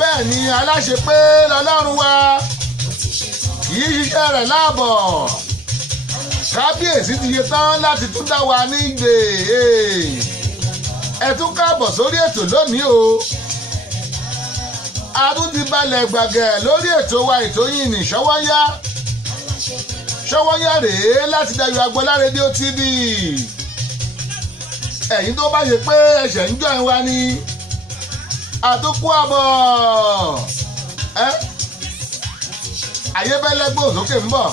bẹ́ẹ̀ ni aláṣepé lọ́lọ́run wa kì í ṣiṣẹ́ rẹ̀ láàbọ̀ kábíyèsí ti ṣe tán láti tún dá wa ní ìgbè ẹ tún káàbọ̀ sórí ètò lónìí o a tún ti balẹ̀ gbàgẹ̀ lórí ètò wa ètò yìí ní Ṣọ́wọ́nyá rèé láti Dayọ̀ Agbọ́lá rédíò TV ẹ̀yin tó bá ṣe pé ẹ̀ṣẹ̀ ń jọyìn wa ni àtúkú àbọ̀ ayébẹ́lẹ́gbọ̀n sókè ń bọ̀.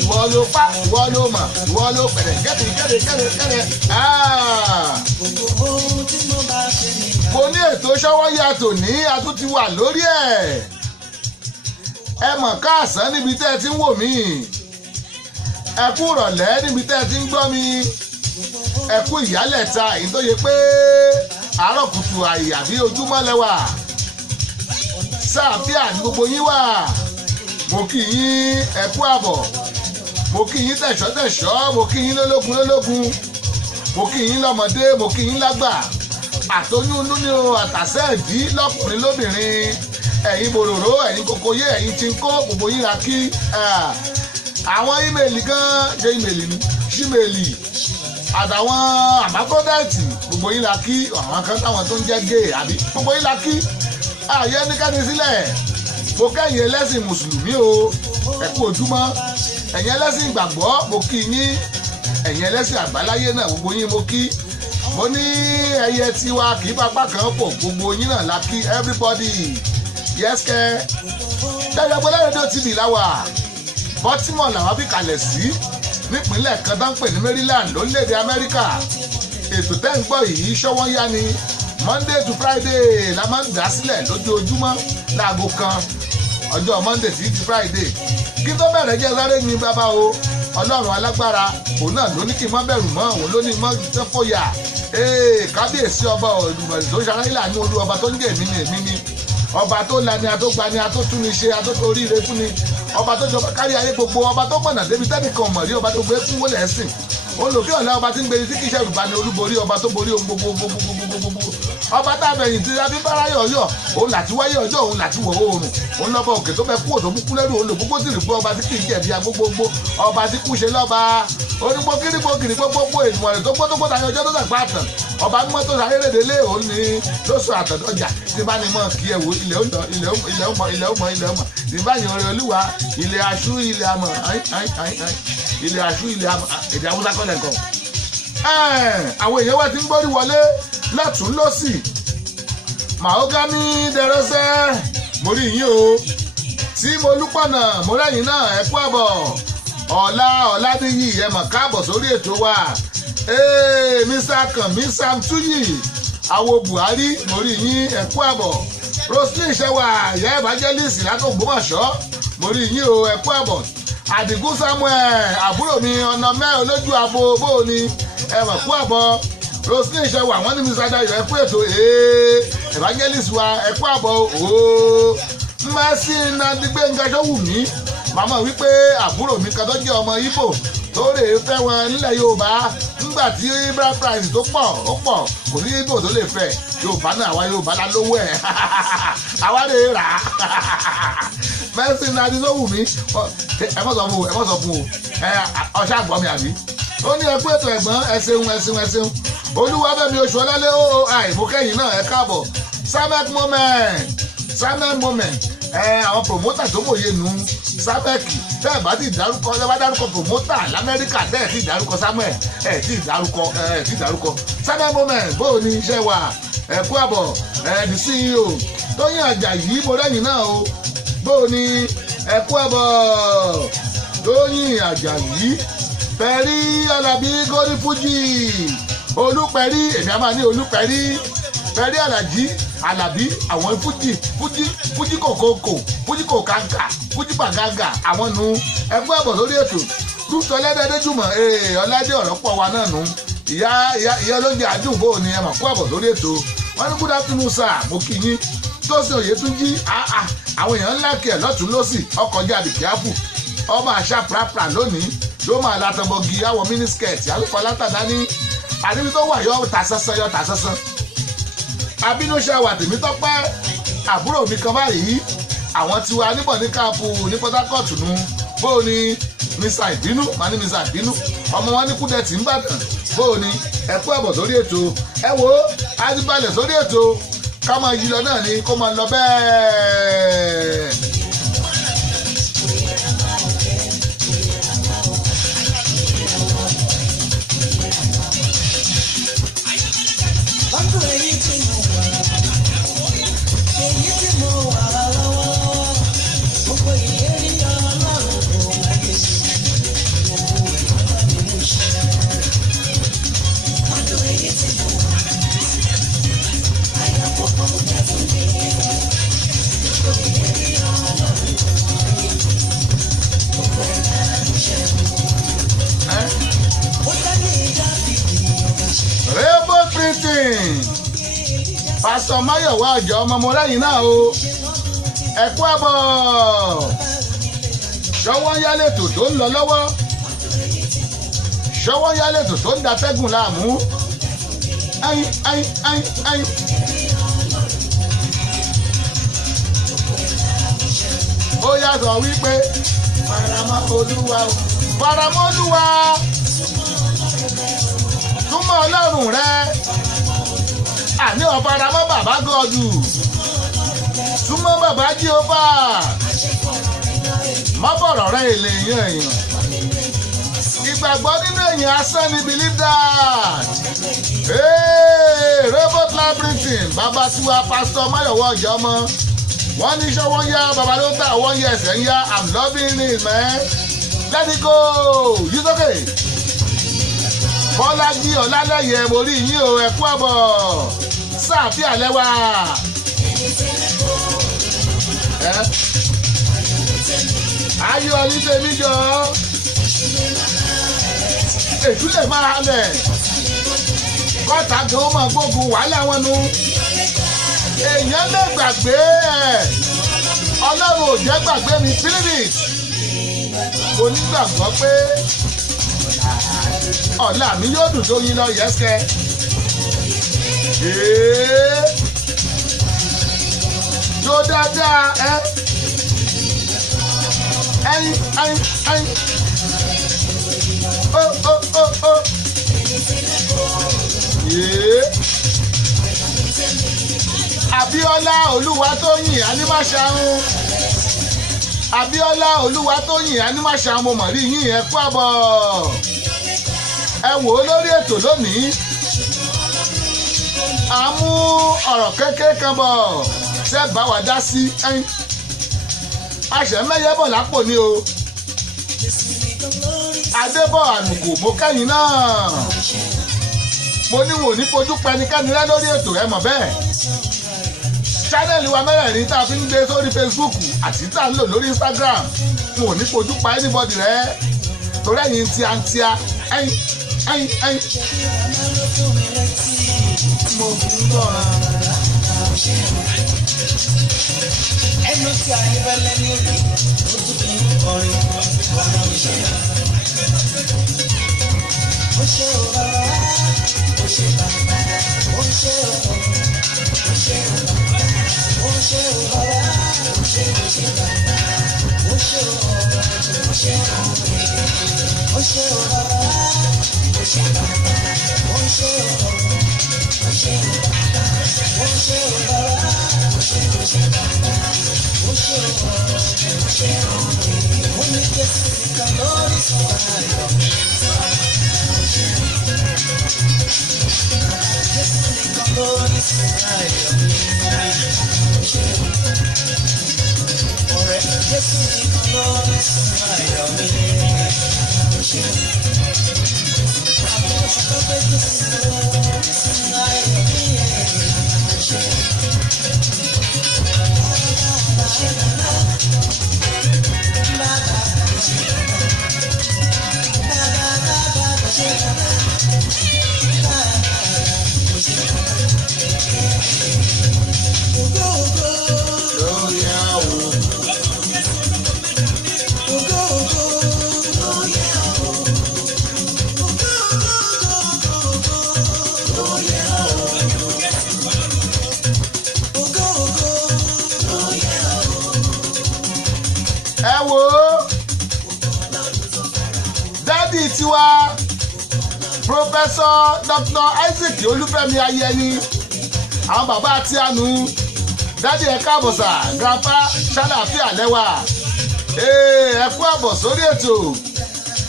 Ìwọ ló pa, ìwọ ló mọ̀, ìwọ ló pẹ̀lẹ́ kẹ́lẹ́. Mo ní ètò Ṣọ́wọ́nyá tòní a tún ti wà lórí ẹ̀. Ẹ mọ̀ káàsán níbi tẹ́ ẹ ti ń wò mí. Ẹ kú ìrọ̀lẹ́ níbi tẹ́ ẹ ti ń gbọ́ mi. Ẹ kú ìyálẹ̀ta èyí tó yẹ pé àárọ̀ kùtù àyè àbí ojúmọ́ lẹ́wà. Sáà bí àní gbogbo yín wà. Mo kí yín ẹ kú àbọ̀. Mo kí yín tẹ̀ṣọ́ mo kí yín lólógun mo kí yín lọ́mọdé mo kí yín lágbà àtọyún inú ni o àtàsẹ́ ìdí lọ́kùnrin lóbìnrin ẹ̀yin bòròró ẹ̀yin kòkòyé ẹ̀yin tí ń kó gbogbo yín ra kí àwọn ímeèlì gan ṣe ímeèlì ni ṣímeèlì àtàwọn àbáfọ́dẹ́ẹ̀tì gbogbo yín ra kí àwọn kan táwọn tó ń jẹ́ gay àbí gbogbo yín ra kí ààyè ẹnikẹ́ni sílẹ̀ mo kẹ́yìn ẹlẹ́sìn mùsùlùmí o ẹ kú ojúmọ́ ẹ̀yin ẹlẹ́sìn ìgbàgbọ́ mo kí yín ẹ̀yin ẹlẹ́sìn àbáláyé náà gbogbo yín mo kí mo ní ẹyẹ tiwa kì í papá kan pọ̀ gbogbo yín náà la kí everybody yes kẹ́ Dayọ̀ Agbọ́lá rédíò TV láwà Baltimore làwọn fi kalẹ̀ sí nípínlẹ̀ kan tó ń pè ní Maryland lórílẹ̀‐èdè Amẹ́ríkà. Ètò tẹ́ ń gbọ́ yìí Ṣọ́wọ́nyá ni Monday to Friday la máa ń dá sílẹ̀ lójoojúmọ́ láago kan ọjọ́ Monday sí ti Friday. Kí tó bẹ̀rẹ̀ jẹ́ sáré ní bàbá o Ọlọ́run alágbára òun náà ló ní kí n má bẹ̀rù mọ́ òun ló ní mọ́ fòyà. Kábíyèsí ọba Olùmọ̀lẹ̀ tó ṣaráyé láàánú olú ọba tó ń jẹ́ èmi ni ọba tó lani atógbani atótúni ṣe atótoríire fún ni ọba tó jọba kárí ayé gbogbo ọba tó mọ̀nà débi tẹ́nìkan mọ̀ rí ọba tó gbé fún wọlé ẹ̀sìn olùkí ọ̀la ọba tí ń gbé tí kì í ṣẹ̀rù bá ní olúborí ọba tó borí ohun gbogbo ọba tá a bẹ̀yìn tí a fi báráyọ̀ yọ̀ òun láti wáyé ọjọ́ òun láti wọ̀ oòrùn òun lọ́ba òkè tó bẹ kú òtò kúkú lẹ́rù òun lò gbogbo tìrì gbọ́ ọba tí kì í jẹ̀bi agbógbógbó ọba tí kú ṣe lọ́ba onígbó kiri gbogbo ènìyàn rẹ̀ tó gbó tayọ ọjọ́ tó dàgbà àtàn ọba mímọ́ tó sàrédè lé òun ní lóṣù àtọ̀dọ́jà tí bá ní mọ́ kí ẹ wo ilẹ̀ ọmọ tí bá yàn ọrẹ olúwa ilẹ̀ aṣú ilẹ̀ amọ̀ ilẹ̀ aṣú ilẹ̀ amọ̀ èdè Haúsá kọ́lẹ̀ nǹkan. Àwọn èèyàn wa ti ń gbórí wọlé lọ́tún lọ́sì Mahogany dẹrẹsẹ́ mo rí yín o tí mo lúpọ̀nà mo rẹ́yìn náà ẹ kú àbọ̀ Ọ̀làdìyí ẹ mọ̀ káàbọ̀ sórí ètò wa Mr. Kànmí Sam Túyì àwo Buhari mo rí yín ẹ kú àbọ̀ Roslyn ṣẹwà ìyá evangelist látògbómọ̀ṣọ́ mo rí yín o ẹ kú àbọ̀ Àdìgún Samuel àbúrò mi ọ̀nà mẹ́ olójú abo bó ni ẹ mọ̀ kú àbọ̀ Roslyn ṣẹwà wọ́n ní Mr. Dayo ẹ kú ètò evangelist wa ẹ kú àbọ̀ ooo Mercy Nnadigbenga Ṣówùmí màmá wípé àbúrò mi kan tó jẹ́ ọmọ Ìgbò tó rè é fẹ́ wọn nílẹ̀ Yorùbá nígbà tí ibra price tó pọ̀ ó pọ̀ kò ní Ìgbò tó lè fẹ́ Yorùbá náà àwa Yorùbá la lówó ẹ̀ àwa lè rà á Mercy Nnadigbenga Ṣówùmí ẹ mọ̀ sọ fún o ọṣà àgbọ̀ mi àbí ó ní ẹkú ètò ẹ̀gbọ́n ẹ ṣeun Olúwabẹ́mi oṣù ọlálẹ́ ooi mo kẹ́yìn náà ẹ káàbọ̀ Samek moment àwọn promoter tó mòye nù Samek tẹ́ ẹ̀ bá ti dárúkọ ẹ bá dárúkọ promoter l'Amẹ́ríkà tẹ́ ẹ̀ ti dárúkọ Samuel ẹ̀ ti dárúkọ Samek moment bóò ní iṣẹ́ wa ẹ kú àbọ̀ the CEO Tóyìn Àjàyí mo rẹ́yìn náà o bóò ní ẹ kú àbọ̀ Tóyìn Àjàyí Pẹ̀rí Alábí Golden Fuji Olúpẹ̀rí èmi a máa ní Olúpẹ̀rí Pẹ̀rí Alábí àwọn Fuji kòkòkò Fuji kòkàǹkà Fuji pàgàgà àwọn nu ẹgbẹ́ ọ̀bọ̀ lórí ètò Rúùtù Ọlẹ́dẹ́dẹ́jùmọ̀ Ọládé ọ̀rọ̀ pọ̀ wa náà nu ìyá olóúnjẹ àdúgbò ni ẹ mọ̀ kú ọ̀bọ̀ lórí ètò wọn ní good afternoon sir mo kí yín Tósìn Oyètúnjí àwọn èèyàn ńlá kẹ̀ lọ́tún lọ́sì ọkọ̀já àdìkíáfù ọmọ àṣà prapra lónìí ló máa látọmọgi àwọ mínísíkẹ̀tì alùpùpù látàdá ní àdébí tó wà yọ tà sánsan abínúṣe wà tèmi tọ́pẹ́ àbúrò mi kan báyìí àwọn tiwa níbọ̀ ní káàpù ní Port Harcourt nu bóò ni Mr. Ìbínú màá ní Mr. Ìbínú ọmọ wọn ní Kúdẹ̀tì ń bàdàn bóò ni ẹ kú ẹ̀bọ̀ sórí ètò ẹ wo adìbalẹ̀ sórí ètò ká máa yí lọ náà ni kó máa lọ bẹ́ẹ̀. Pásítọ̀ Máyọ̀wá Ọ̀jọ́ ọmọ mo lẹ́yìn náà o ẹ kú àbọ̀ Ṣọ́wọ́nyá lètò tó ń lọ lọ́wọ́ Ṣọ́wọ́nyá lètò tó ń datẹ́gùn láàmú ayin. Ó yàtọ̀ wípé faramọ́ Olúwa túmọ̀ Ọlọ́run rẹ àní ọ̀faramọ́ bàbá gọ́ọ̀dù súnmọ́ bàbá Jíhófà má bọ̀rọ̀ rẹ èlé èèyàn ìgbàgbọ́ nínú èèyàn asán ni believe that robot labyrinth bàbá tiwa Pásítọ̀ Máyọ̀wá Ọ̀jọ́ ọmọ wọ́n ní Ṣọ́wọ́nyá bàbá ló tà wọ́n yẹ ẹsẹ̀ ń yá I'm loving it man let it go yí sókè. Bọ́lájí Ọlálẹ́yẹ mo rí yín o ẹ kú àbọ̀ sáàfì àlẹ́ wa. Ayọ̀ ní tèmi jọ èṣù lè máa halẹ̀ kọ́ta gan ó máa gbógun wàhálà wọn nu. Èèyàn lè gbàgbé ẹ̀ Ọlọ́run ò jẹ́ gbàgbé mi philipis. Mo nígbàgbọ́ pé ọ̀la mi yóò dùn tó yín lọ yẹ́sẹ̀. Jó dáadáa ẹyin. Ó. Abíọ́lá Olúwatóyìn Anímáṣàhún. Abíọ́lá Olúwatóyìn Anímáṣàhún mo mọ̀ rí yín ẹ kú àbọ̀. Ẹ wò ó lórí ètò lónìí. A mú ọ̀rọ̀ kékeré kan bọ̀ ṣẹ́ bá wa dá sí ẹyin. Àṣẹ mẹ́yẹ bọ̀ lápò ni o. Adébọ̀ Àlùkò mo kẹ́yìn náà. Mo ní wò ní fojú pẹnikẹ́ni rẹ́ lórí ètò ẹ mọ̀ bẹ́ẹ̀. Chánẹ́ẹ̀lì wa mẹ́rẹ̀ẹ̀rin tá a fi ń gbé sórí Facebook àti tá a ń lò lórí Instagram. Mo ò ní fojú pa anybody rẹ́. Torí ẹ̀yin tíátíá ẹyin. Mo fi ń bọ̀. Ẹnu tí a ní bẹ́lẹ́ ní òní, ó tún fi ń kọrin ọ̀nà ìṣẹ́. Ó ṣe ò bàbá, ó ṣe bàbá, ó ṣe ò bàbá, ó ṣe ò bàbá, ó ṣe ò bàbá, ó ṣe bàbá, ó ṣe ò bàbá, ó ṣe ò bàbá, ó ṣe ò bàbá, ó ṣe bàbá, ó ṣe ò bàbá, ó ṣe bàbá, ó ṣe ò bàbá, ó ṣe bàbá. Only just the Lord is fire. Just the Lord is fire. Or just the Lord is fire. Tiwa Professor Dr. Isaac Olúfẹ́mi Ayẹni àwọn bàbá tí a nù dádì ẹ káàbọ̀ sà grandpa ṣàlàáfíà lẹ́wà ẹ kú àbọ̀ sórí ètò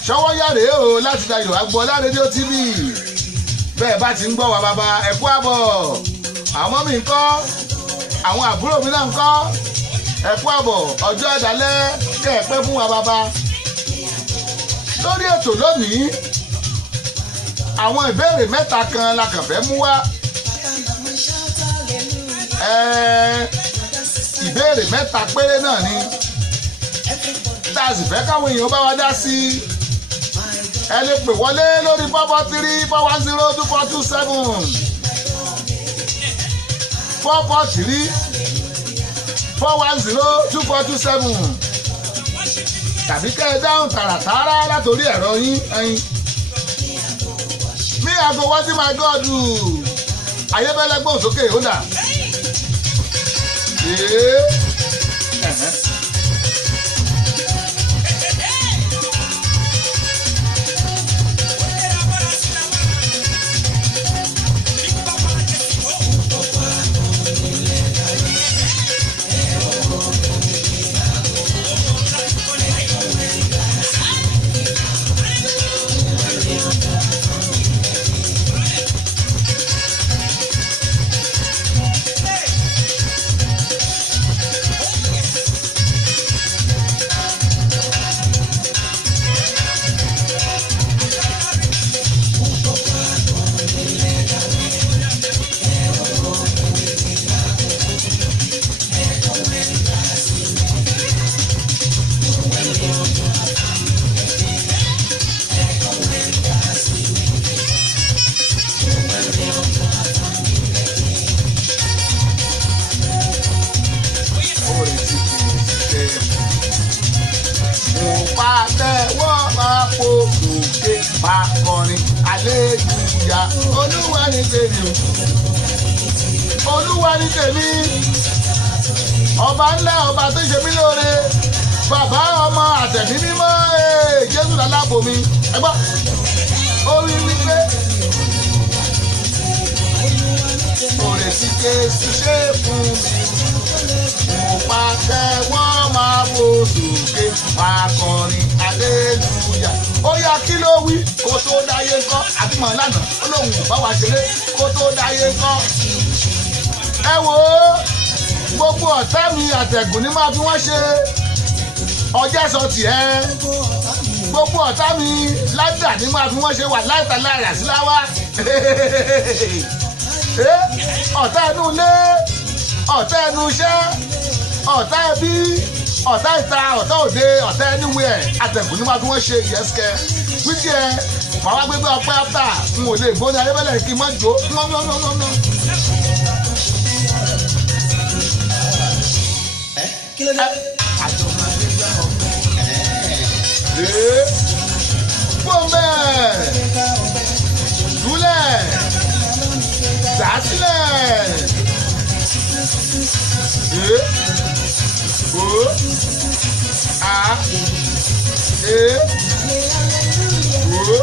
ṣọwọ́ yàrá o láti Dayọ̀ Agboola rédíò TV bẹ́ẹ̀ bá ti ń gbọ́ wa bàbá ẹ kú àbọ̀ àwọn mi ń kọ́ àwọn àbúrò mi náà ń kọ́ ẹ kú àbọ̀ ọjọ́ ìdálẹ́ kẹ́ ẹ pẹ́ fún wa bàbá. Lórí ètò lónìí àwọn ìbéèrè mẹ́ta kan la kàn fẹ́ mú wá. Ìbéèrè mẹ́ta péré náà ni tá a sì fẹ́ káwọn èèyàn bá wa dá sí. Ẹ lè pè wọlé lórí 443-410-2427 443-410-2427 tàbí kẹ́ ẹ dáhùn tààràtààrà látòrí ẹ̀rọ yín ẹyin. Mi àgọ́ wájú my God ayébẹ́lẹ́gbọ̀n sókè ó dà. sókè máa kọrin aleluya. Olúwa ni tèmi o, Olúwa ni tèmi, ọba ńlá ọba tó ṣe mí lóore, bàbá ọmọ àtẹ̀mí mímọ́, Jésù lálábò mi. Ẹ gbọ́ orí wípé òrè tí Jésù ṣe fún mi, mo pàṣẹ wọ́n máa fò sókè máa kọrin aleluya. Ó yá kí ló wí kó tó dáyé ńkọ́, àti mọ̀ lánàá ó lóun ò bá wa ṣeré kó tó dáyé ńkọ́. Ẹ wò ó, gbogbo ọ̀tá mi àtẹ̀gùn ní máa fi wọ́n ṣe ọjà sọ tiẹ̀, gbogbo ọ̀tá mi ládà ní máa fi wọ́n ṣe wà láìta láìrà sí láwá. Ọ̀tá ẹnu ilé, ọ̀tá ẹnu iṣẹ́, ọ̀tá ẹbí, ọ̀tá ìta, ọ̀tá òde, ọ̀tá anywhere, àtẹ̀gùn ní máa fi wọ́n ṣe yẹ́sìkẹ́. Wíkì ẹ wàá wá gbégbé ọpẹ́ áfà n ò lè gbóni ayébẹ́lẹ̀ kí n má jó. Kí ló dé? Pọ́ńbẹ́ dúlẹ̀ dásílẹ̀ o a o.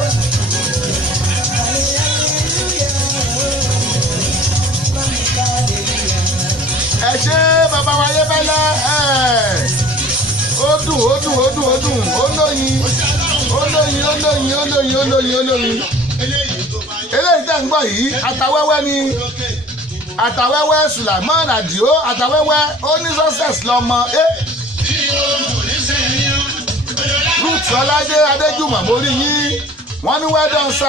Ẹ ṣé bàbá wa yé bẹ́lẹ̀ ó dùn ó dùn ó dùn ó dùn ó lóyin ó lóyin ó lóyin ó lóyin ó lóyin ó lóyin. Eléyìí tẹ̀ ń gbọ́ yìí Atawẹ́wẹ́ ni Atawẹ́wẹ́ Sulaiman Adio Atawẹ́wẹ́ ó ní success lọ́mọ Ruth Ọládé Adéjùmọ̀ mórí yín wọ́n ní well done sir.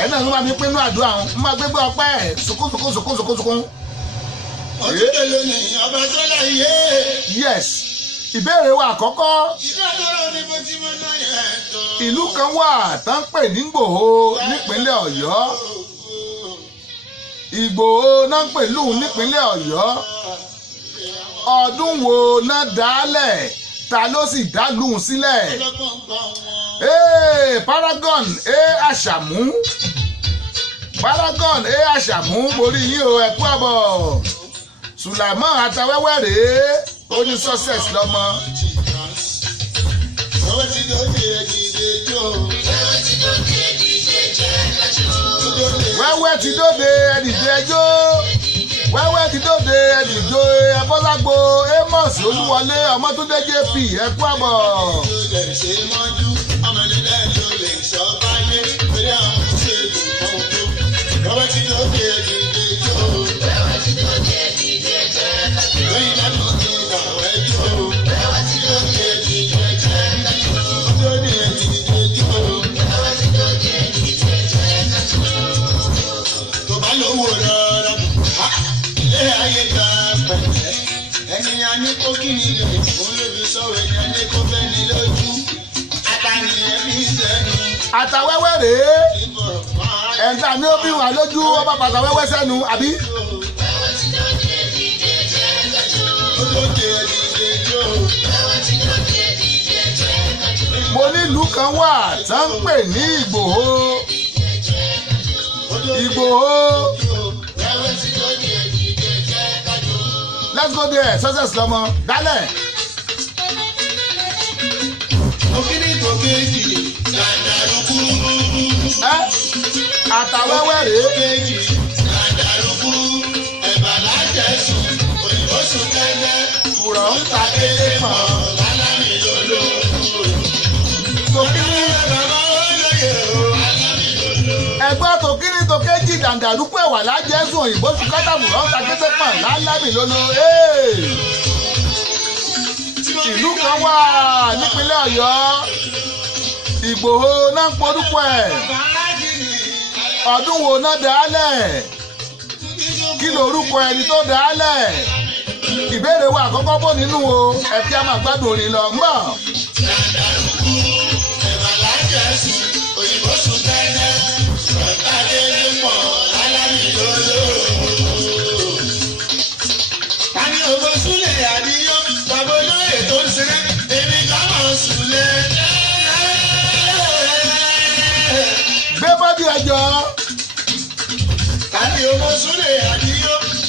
Ẹ náà ló máa mi pinnu àdúrà wọn mo máa gbégbé ọpẹ́ ẹ̀ sùkúnsùkúnsùkúnsùkún. Ojúbẹ̀lẹ̀ ni ọba tó láyé. Yes, ìbéèrè wa àkọ́kọ́. Ìlú kan wà tán pè ní Ìgbòho nípínlẹ̀ Ọ̀yọ́. Ìgbòho náà ń pè lóhùn nípínlẹ̀ Ọ̀yọ́. Ọdún wo náà dálẹ̀, ta ló sì dá lóhùn sílẹ̀? Paragon Àṣàmú, Paragon Àṣàmú borí yín o, ẹ kú àbọ̀. Sulaiman Atawẹ́wẹ́ rèé ó ní success lọ́mọ. Wẹ́wẹ́ ti dóde ẹ̀dìdé ẹjọ́, wẹ́wẹ́ ti dóde ẹ̀dìdó ẹbọ́lágbo Amos Olúwọlé Ọmọ́túndé JP ẹ kú àbọ̀. Atawẹ́wẹ́ rèé ẹ̀ńtà ní ó bí wà lójú ọba pàtàwẹ́wẹ́ sẹ́nu àbí. Mo ní ìlú kan wà tá ń pè ní Ìgbòho. Ìgbòho. Let's go there, success lọmọ dálẹ̀. Atawẹ́wẹ́ rèé. Kùrọ̀ ń ta kéde mọ́. Ẹgbẹ́ tòkíní tòkéjì dàǹdàrúkú ẹ̀wà lájẹ́sùn òyìnbó sùn kátàmù lọ́n ta kété pọ̀ lálábì lólo. Ìlú kan wà nípínlẹ̀ Ọ̀yọ́. Ìgbòho náà ń porúkọ ẹ̀. Ọdún wo náà dálẹ̀? Kí lorúkọ ẹni tó dálẹ̀? Ìbéèrè wa àkọ́kọ́ bò nínú o, ẹ kí a máa gbádùn orin lọ mọ́.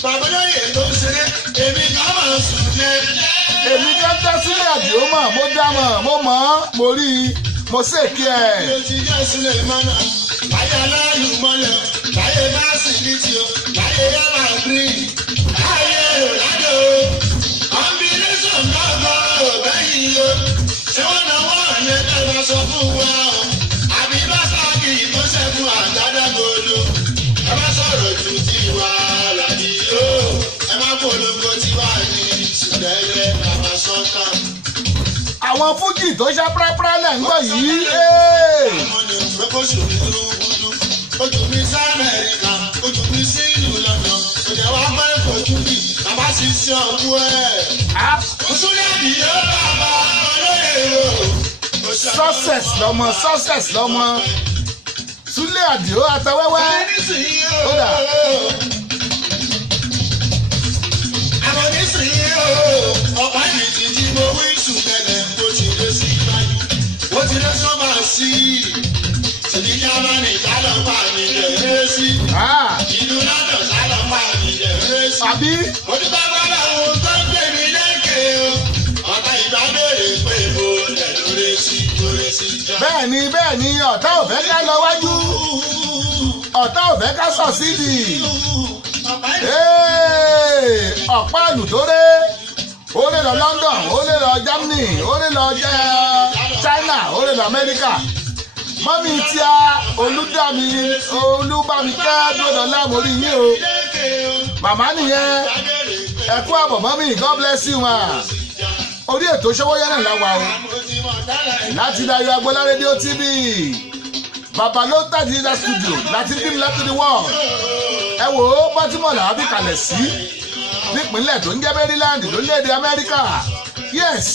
bàbá lóye tó ń ṣeré èmi kan máa sùn lé. èmi kan dá sílẹ̀ àdìó mọ̀ mo dá mọ̀ mo mọ̀ ọ́ mo rí i mo ṣèkí ẹ̀. mo ti jẹ́ sílẹ̀ mọ́nà láyé aláàlú mọ́lẹ̀ láyé báàsì lítì o láyé yàrá green láyé òlàdó combination gbọ́gbọ́ òbẹ́yìn o ṣé wọ́n náwó ọ̀lẹ́ tẹ́lẹ̀ sọ fún wa o àbí bàtàkì tó ṣẹ́gun àgádágodo ẹ má sọ̀rọ̀ ju tiwa làdí o ẹ má polongo tiwa ní ìsìlẹ̀lẹ̀ bàbá sọ́tà. àwọn fújì tó ṣá pàápàá lẹ̀ ń gbọ́ yìí. àwọn ni òfin kò ṣòro dúró gbúdú ojú mi sí Amẹ́ríkà ojú mi sí ìlú London òjò wa pẹ́ fojú mi bàbá sì sí ọkú ẹ̀. Mùsùlùmí yóò bàbá olóyè o. success lọmọ success lọmọ Súlẹ̀ Àdìó Àtàwẹ́wẹ́ ó dà. àwọn onísìnyí o ọ̀pá ìrìntì tí mo wí sùn tẹ́lẹ̀ bó ti lé sí iwájú bó ti lé sọ́mà sí i ṣèbí Jámánì sálọ́pà mi lè ré sí ìlú London sálọ́pà mi lè ré sí. àbí. onígbà bàbá wo tó ń gbé mi lékè o ọ̀tá ìgbà béèrè pé mo lẹ̀ lórí sí lórí sí jọ. bẹ́ẹ̀ ni ọ̀tá ò fẹ́ ká lọ wájú ọ̀tá ò fẹ́ ká sọ sídì. ọ̀pá àlùtóré ó lè lọ London ó lè lọ Germany ó lè lọ China ó lè lọ Amẹ́ríkà mọ́mí tí a olúdàmí olúbàmíkẹ́ dúdọ̀lá mórí yín o màmá nìyẹn ẹ kú àbọ̀ mọ́mí God bless you ma orí ètò Sówónyá náà láwa o láti Dayọ̀ Agbọ́lá rédíò TV bàbá ló tàjí ìdá studio láti bímí láti the world ẹ wò ó Baltimore làá bí kalẹ̀ sí nípínlẹ̀ tó ń jẹ́ Maryland lórílẹ̀‐èdè Amẹ́ríkà yes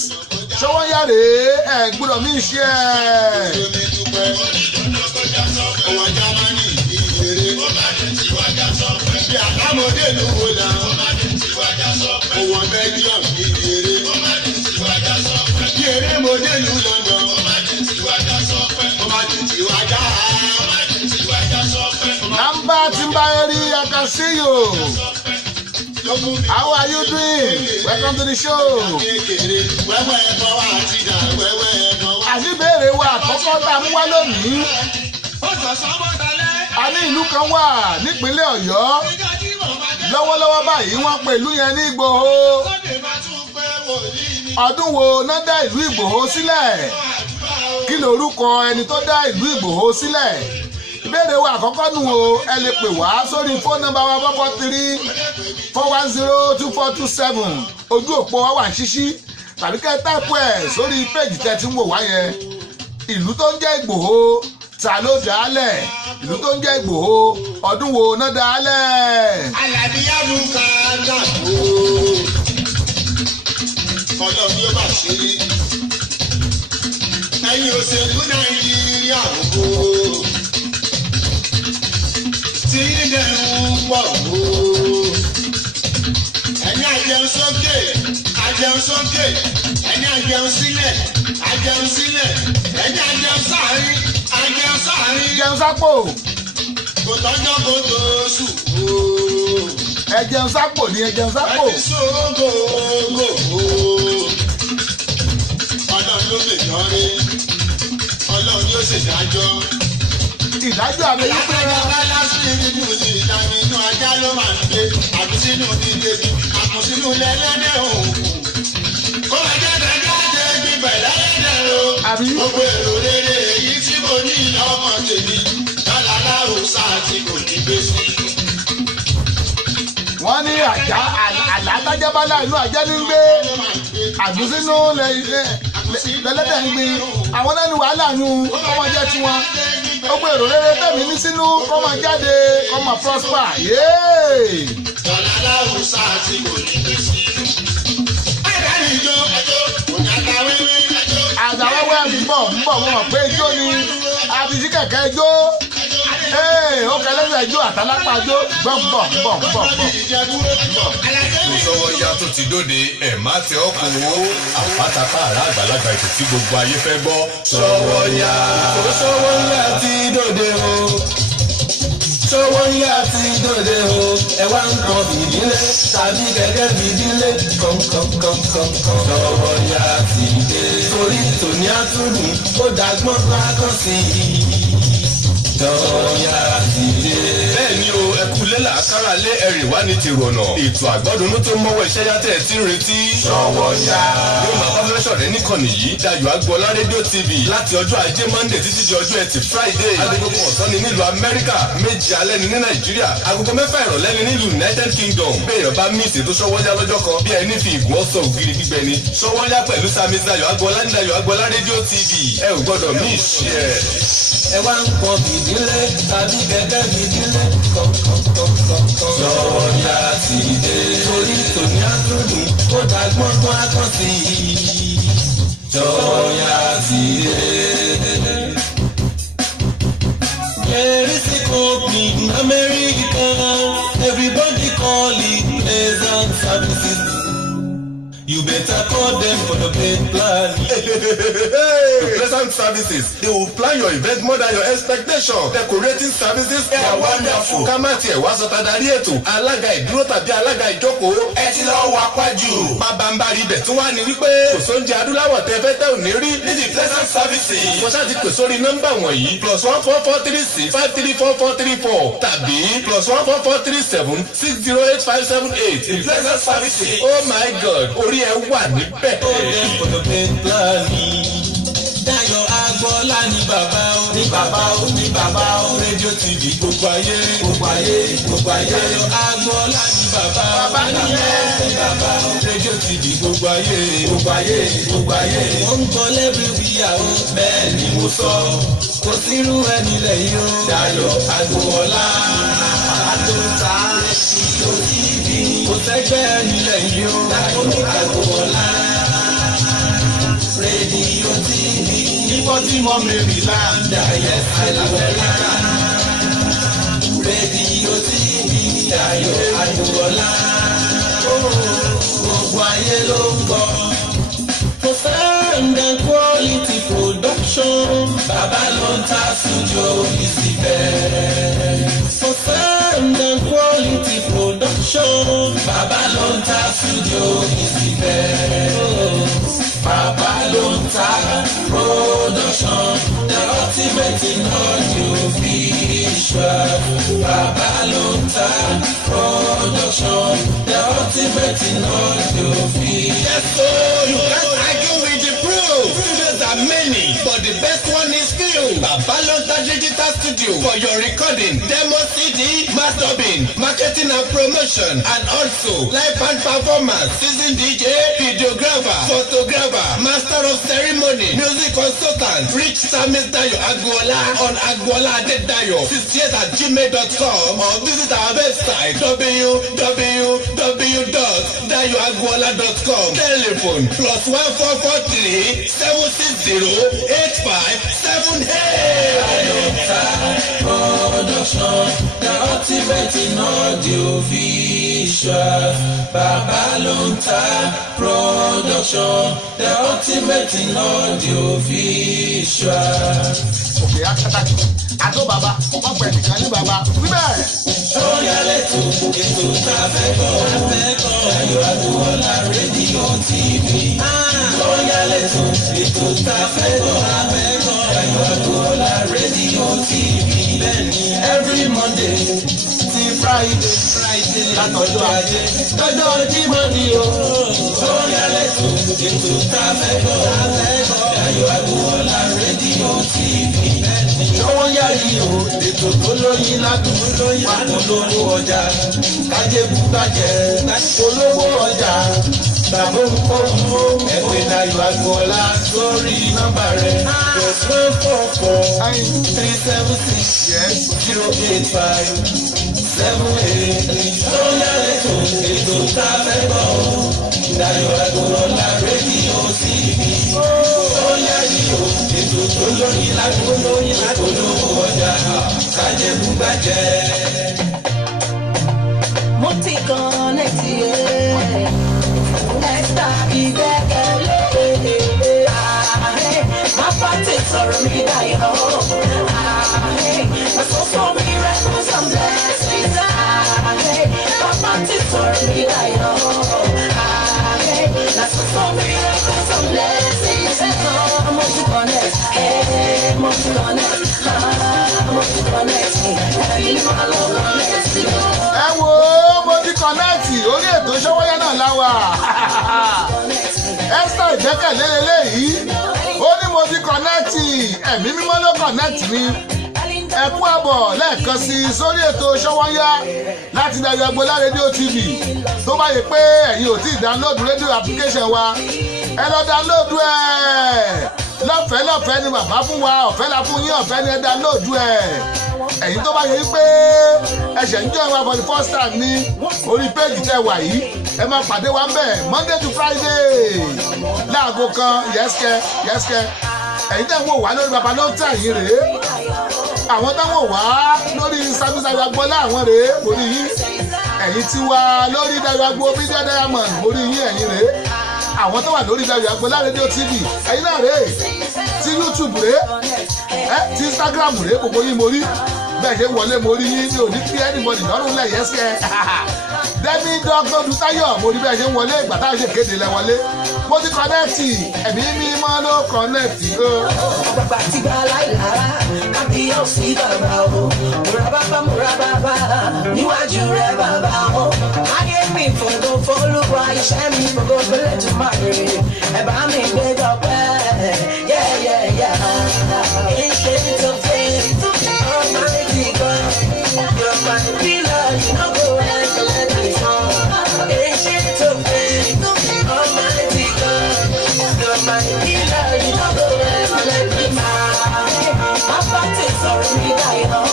Sówónyá rèé ẹ gbọ́dọ̀ mí ṣe ẹ̀. ọwọ́ Jámánì ìrere bí àbámọ́dé ló wò náà ọwọ́ Belgium ìrere bí eré mọ́dé ló London ọmọdé tí wájà. Namba Timbari, I can see you. How are you doing? Welcome to the show. Àníbèrè wa àkọ́kọ́ tá a mú wá lónìí. A ní ìlú kan wà nípínlẹ̀ Ọ̀yọ́. Lọ́wọ́lọ́wọ́ báyìí wọ́n pe ìlú yẹn ní Ìgbòho. Ọdún wo náà dá ìlú Ìgbòho sílẹ̀? Kí lorúkọ ẹni tó dá ìlú Ìgbòho sílẹ̀? Ìbéèrè wa àkọ́kọ́ nù o ẹ lè pè wá sórí fóònù nọ́mbà wa 443-410-2427 ojú òpó wa wà ṣíṣí tàbí kẹ́ táìpù ẹ̀ sórí péjì tẹ́ ti ń wò wá yẹn. Ìlú tó ń jẹ́ Ìgbòho ta ló dálẹ̀? Ìlú tó ń jẹ́ Ìgbòho ọdún wo náà dálẹ̀? Àlàbí Abúkà dàgbò ọ̀dọ̀ bí ó bá ṣe rí ẹ̀yin òṣèlú Nàìjíríà gbogbo tí ilẹ̀ ń pọ̀ o. ẹni àjẹun sókè àjẹun sókè ẹni àjẹun sílẹ̀ àjẹun sílẹ̀ ẹni àjẹun sáàrin àjẹun sáàrin. Jẹun sápò. kò tọ́jọ́ kó tó sùn o. Ẹ jẹun sápò ni ẹ jẹun sápò. ẹ ti sóńgò ògò o. Ọlọ́run ló lè yọrí Ọlọ́run yóò ṣèdájọ́. Ìdájọ́ àbí wípé lásìkò nínú ìlànà inú ajá ló máa ń gbé àbùsínú ní débi àbùsínú lẹ́lẹ́dẹ̀ òògùn. kó máa jáde jáde gbígbẹ̀ lẹ́lẹ́dẹ̀ o. àbí gbogbo èrò rere èyí tí mo ní ìlọ́kàn tèmi lọ́la láwùsá tí kò ní gbé sí. wọ́n ní àlátájábálá inú ajá ní gbé àbùsínú lẹ́lẹ́dẹ̀ ń gbin àwọn náà ní wàhálà nu kọ́mọ jẹ́ tiwọn. Gbogbo èrò rere tẹ̀mí ní sínú kọ́ máa jáde kọ́ máa prosper yéé. Lọ́la láwùsá tí kò ní gbé sí. Àdáni ìjọ ẹjọ́ òjàdá wẹ́wẹ́ ẹjọ́. Àdàwẹ́wẹ́ ń bọ̀ wọ́n mọ̀ pé ijó ni àbísí kẹ̀kẹ́ ijó. Ó kẹlẹ́sẹ̀ ijó àtàlápá ijó gbọ́n bọ̀. Sówónyá tó ti dóde ẹ̀ má tẹ ọkọ̀ o. Àpátápá àrà àgbàlagbà ètò tí gbogbo ayé fẹ́ gbọ́. Sówónyá. Sówónyá ti dóde o. Ṣówónyá ti dòde o, ẹ wá ń kan ìdílé tàbí gẹ́gẹ́ bí ìdílé kọ̀ǹkọ̀ǹkọ̀ǹkọ̀ǹ. Ṣówónyá ti dé torí tòní àtúndùn ó dàgbọ́n bá kàn sí i. Ṣówónyá ti dé. Bẹ́ẹ̀ni o, ẹkú lélà kára lé ẹ̀rìn wá ní tìrọ̀nà. Ètò àgbọ́dúnú tó mọ́wọ́ iṣẹ́ yàtẹ̀ tí ń retí. Ṣówónyá. Yóò máa bá fẹ́ sọ̀rẹ́ níkànnì yìí. Dayọ̀ Agboola rédíò TV láti ọjọ́ ajé Monday títí di ọjọ́ ẹtì Friday. Agogo kan ọ̀sán ni nílùú Amẹ́ríkà, méje alẹ́ ni ní Nàìjíríà. Agogo mẹ́fà ìrọ̀lẹ́ ni nílùú United Kingdom. Béèyàn bá mí ìṣètò Ṣówónyá lọ́jọ́ kan bí ẹni fi ìgún ọ̀sọ̀ ògiri gbígbẹ ni. Ṣówónyá pẹ̀lú Sami Dayọ̀ Agboola ní Dayọ̀ Agboola rédíò TV. Ẹ ò gbọ́dọ̀ mí ìṣe ẹ̀. Ẹ wá ń kan ìdílé tàbí gẹ́gẹ́ bí ìdílé kọ̀ǹkọ̀ǹkọ̀ǹkọ̀ǹ. Ṣówónyá ti dé torí tòní àtúndùn ó dàgbọ́n tó á kàn sí i. Ṣówónyá ti dé. There is a company in America, everybody call it Pleasant Services. You better call them for the paid plan. Pleasant Services, they will plan your event more than your expectation. Decorating services, they are wonderful. Ká má tiẹ̀ wá sọta darí ètò, alága ìdúró tàbí alága ìjókòó. Ẹ ti lọ wá pàjù. Bàbáǹbarì ibẹ̀ tún wá ní wípé kò sóúnjẹ adúláwọ̀ tẹ fẹ́ tẹ́ ò ní rí ní the Pleasant Services. Wọ́n ṣáà ti pè sórí nọ́mbà wọ̀nyí +14436534434 tàbí +14437608578. The Pleasant Services. Oh my God, orí ẹ wà níbẹ̀. Dayọ̀ Agboola ní bàbá o, ní bàbá o, ní bàbá o. Rédíò TV gbogbo ayé, gbogbo ayé, gbogbo ayé. Dayọ̀ Agboola ní bàbá o, bàbá nìyẹn. Ní bàbá o. Rédíò TV gbogbo ayé, gbogbo ayé, gbogbo ayé. Ó ń kọ́ lẹ́bí ìyàwó, bẹ́ẹ̀ ni mo sọ. Kò sírú ẹni lẹ́yìn o. Dayọ̀ Agboola àtúntà Rédíò TV. Kò sẹ́gbẹ́ ẹni lẹ́yìn o. Dayọ̀ Agboola Rédíò TV. Nígbà tí mo mẹ́rin láńdà yẹn Alábẹ́ríkà. Rédíò TV Dayọ̀ Agboola. Gbogbo ayé ló ń gbọ́. For sound and quality production, bàbá ló ń ta studio ìsìbẹ̀. For sound and quality production, bàbá ló ń ta studio ìsìbẹ̀. Bàbá ló ń ta production, the ultimate in audio visual. Bàbá ló ń ta production, the ultimate in audio visual. Yes, so you can't argue with the proof. Studios are many, but the best one is few. Bàbá ló ń ta digital studio for your recording, demo CD, mastering, marketing and promotion, and also live band performance, seasoned DJ, videographer, photographer, master of ceremony, music consultant. Reach Sami Dayọ̀ Agboola on agboola.dayo68@gmail.com or visit our website www.dayoagboola.com. Telephone +1443 760-8578. Production, the ultimate in audio visual. Bàbá ló ń ta production, the ultimate in audio visual. Òkè akátàkì àtó bàbá wọ́n pẹ̀ nìkan ní bàbá wíbẹ̀. Ṣówónyá lẹ́tọ̀ ètò tá a fẹ́ gbọ́. Dayọ̀ Agboola Rédíò TV. Ṣówónyá lẹ́tọ̀ ètò tá a fẹ́ gbọ́. Dayọ̀ Agboola Rédíò TV. Bẹ́ẹ̀ni every Monday ti Friday látọjọ́ ajé lọ́jọ́ Jímọ̀ ni o. Ṣówónyá lẹ́tọ̀ ètò tá a fẹ́ gbọ́. Dayọ̀ Agboola Rédíò TV. Ṣówónyá yìí o ètò tó lóyin ládùúgbò wà polówó ọjà kájébù bàjẹ́ polówó ọjà bàbá òǹkọ́wò ẹ̀pẹ̀ Dayọ̀ Agboola sórí nọ́mbà rẹ̀ +144-376-085-78. Ṣówónyá lẹ́tọ̀ ètò tá a fẹ́ gbọ́. Dayọ̀ Agboola Rédíò TV. Ṣówónyá yìí o ètò tó lóyin ládùúgbò polówó ọjà kájébù bàjẹ́. Mo ti connect yé. Next time ìgbẹ́kẹ̀lé. Má pàtẹ sọ̀rọ̀ mi dayọ̀. Má sọ fún mi rẹ̀ fún sọ́ndẹ̀. náà láwà Esther ìgbẹ́kẹ̀lé eléyìí ó ní mo ti kọ̀nẹ́ẹ̀tì ẹ̀mí mímọ́ ló kọ̀nẹ́ẹ̀tì mi ẹ kú àbọ̀ lẹ́ẹ̀kan sí i sórí ètò Ṣọ́wọ́nyá láti Dayo Agbola rédíò TV tó bá yẹ pé ẹ̀yin ò tí ì dáńlódù rédíò application wa ẹ lọ dáńlódù ẹ̀ lọ́fẹ̀ẹ́ ni bàbá fún wa ọ̀fẹ́ la fún yín ọ̀fẹ́ ni ẹ dáńlódù ẹ̀ ẹ̀yin tó bá yẹ pé ẹ̀ṣẹ̀ ń jẹ́ wa for the first time ní orí péjì tẹ́ wà yìí ẹ máa pàdé wa ń bẹ̀ Monday to Friday láago kan yẹ́sìkẹ́ ẹ̀yin tẹ́ ń wò wá lórí baba ló ń tẹ̀ yín rèé àwọn táwọn wá lórí Dayo Agbola àwọn rèé borí yín ẹ̀yin tí wá lórí Dayo Agbola Media Diamond borí yín ẹ̀yin rèé àwọn tó wà lórí Dayo Agbola rédíò TV ẹ̀yin náà rèé tí YouTube rèé tí Instagram rèé gbogbo yín mo rí bẹ́ẹ̀ ṣe wọlé mo rí yín ní òní pí anybody lọ́rùn lẹ̀ yẹ́sẹ̀ Dẹ́mi dọ́gbọ́dún Táyọ̀ mo rí bẹ́ẹ̀ ṣe wọlé ìgbà táwọn ṣe kéde lẹ wọlé mo ti kọ́nẹ́ẹ̀tì ẹ̀mí mímọ́ ló kọ́nẹ́ẹ̀tì o. Bàbá ti gba láìlára kábíyèsí bàbá o múrabàbà níwájú rẹ̀ bàbá o. Ayé mi fògo fólúwa iṣẹ́ mi fògo fẹ́lẹ́ tó máa rè é bá mi gbé dọ̀pẹ́ yẹ́yẹ́yẹ́. Ìṣe tó fẹ́ Almighty God, you're my pillar, you no go ever let me fall. Ìṣe tó fẹ́ Almighty God, you're my pillar, you no go ever let me fall. My practice already died on.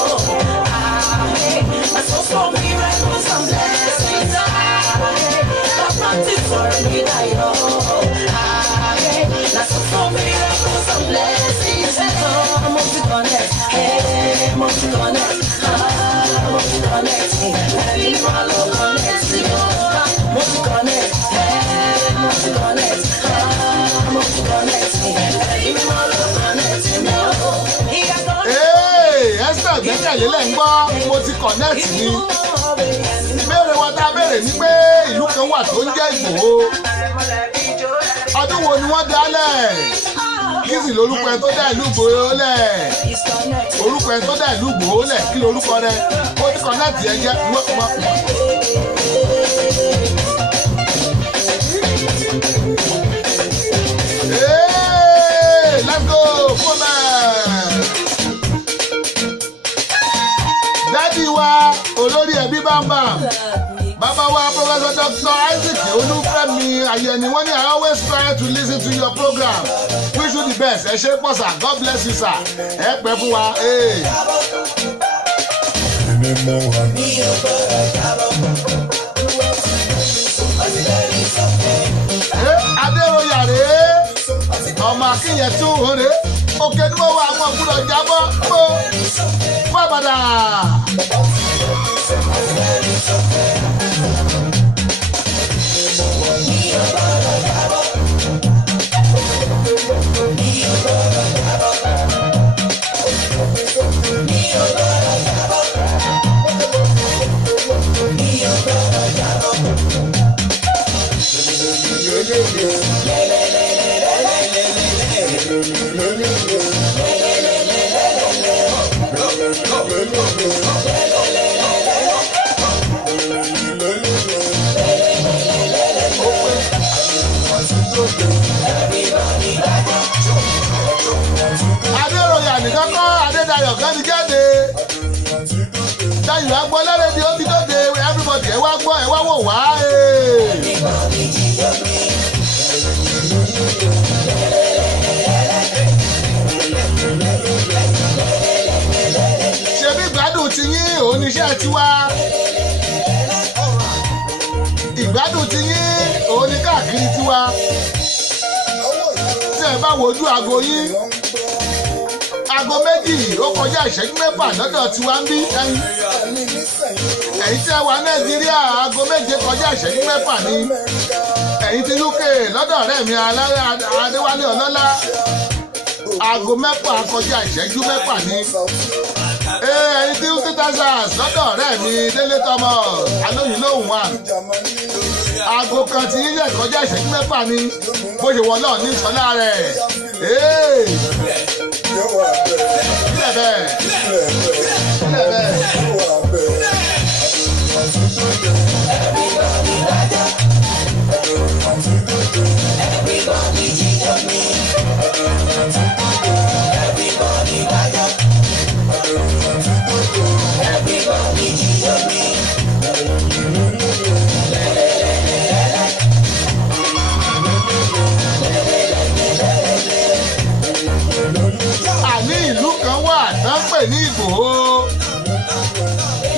I saw some miracles, some blessings. My practice already died on. I saw some miracles, some blessings. I'm multi-connect, hey, multi-connect, multi-connect. Hey, multi-connect, multi-connect, hey, multi-connect, multi-connect. Hey, multi-connect, Esther ìgbẹ́kẹ̀lé lẹ́ ń gbọ́ mo ti connect ni ìbéèrè wa tá a béèrè ni pé ìlú kan wà tó ń jẹ́ Ìgbòho ọdún wo ni wọ́n dálẹ̀ kí sì lórúkọ ẹ tó dá ìlú Ìgbòho lẹ̀ orúkọ ẹ tó dá ìlú Ìgbòho lẹ̀ kí lórúkọ rẹ mo ti connect yẹn jẹ́ mọ́. Let's go woman. Dádì wa olórí ẹbí bámbàm bàbá wa Professor Dr. Isaac Olúfẹ́mi Ayẹni wọ́n ní I always try to listen to your program wish you the best ẹ ṣé pọ̀ sir God bless you sir ẹ pẹ́ fún wa. Adéroyà rèé ọmọ akínyẹn tún òre òkè ni wọ́n wà àwọn òkúrọ̀ jábọ́ pọ́ fábàdà. Adéroyà nìkan kọ́ Adédayọ̀ kan ti jáde Dayo Agbola rédíò ó ti dóde everybody ẹ wá gbọ́ ẹ wá wò wá. Ṣebí ìgbádùn ti yín òun níṣẹ́ tiwa ìgbádùn ti yín òun ní káàkiri tiwa tí ẹ bá wojú aago yín aago méjì ó kọjá ìṣẹ́jú mẹ́fà lọ́dọ̀ tiwa ń bí ẹ̀yin tí ẹ wà Nàìjíríà aago méje kọjá ìṣẹ́jú mẹ́fà ni ẹ̀yin ti UK lọ́dọ̀ ọ̀rẹ́ mi Adéwálé Ọlọ́lá aago mẹ́fà kọjá ìṣẹ́jú mẹ́fà ni ẹ̀yin tí UK Texas lọ́dọ̀ ọ̀rẹ́ mi Délé Thomas alóyin lóhùn wa aago kan ti yíyẹ kọjá ìṣẹ́jú mẹ́fà ni bó ṣe wọ́n náà ní ìsọ́lá rẹ̀ kílẹ̀ bẹ́ẹ̀. pè ní Ìgbòho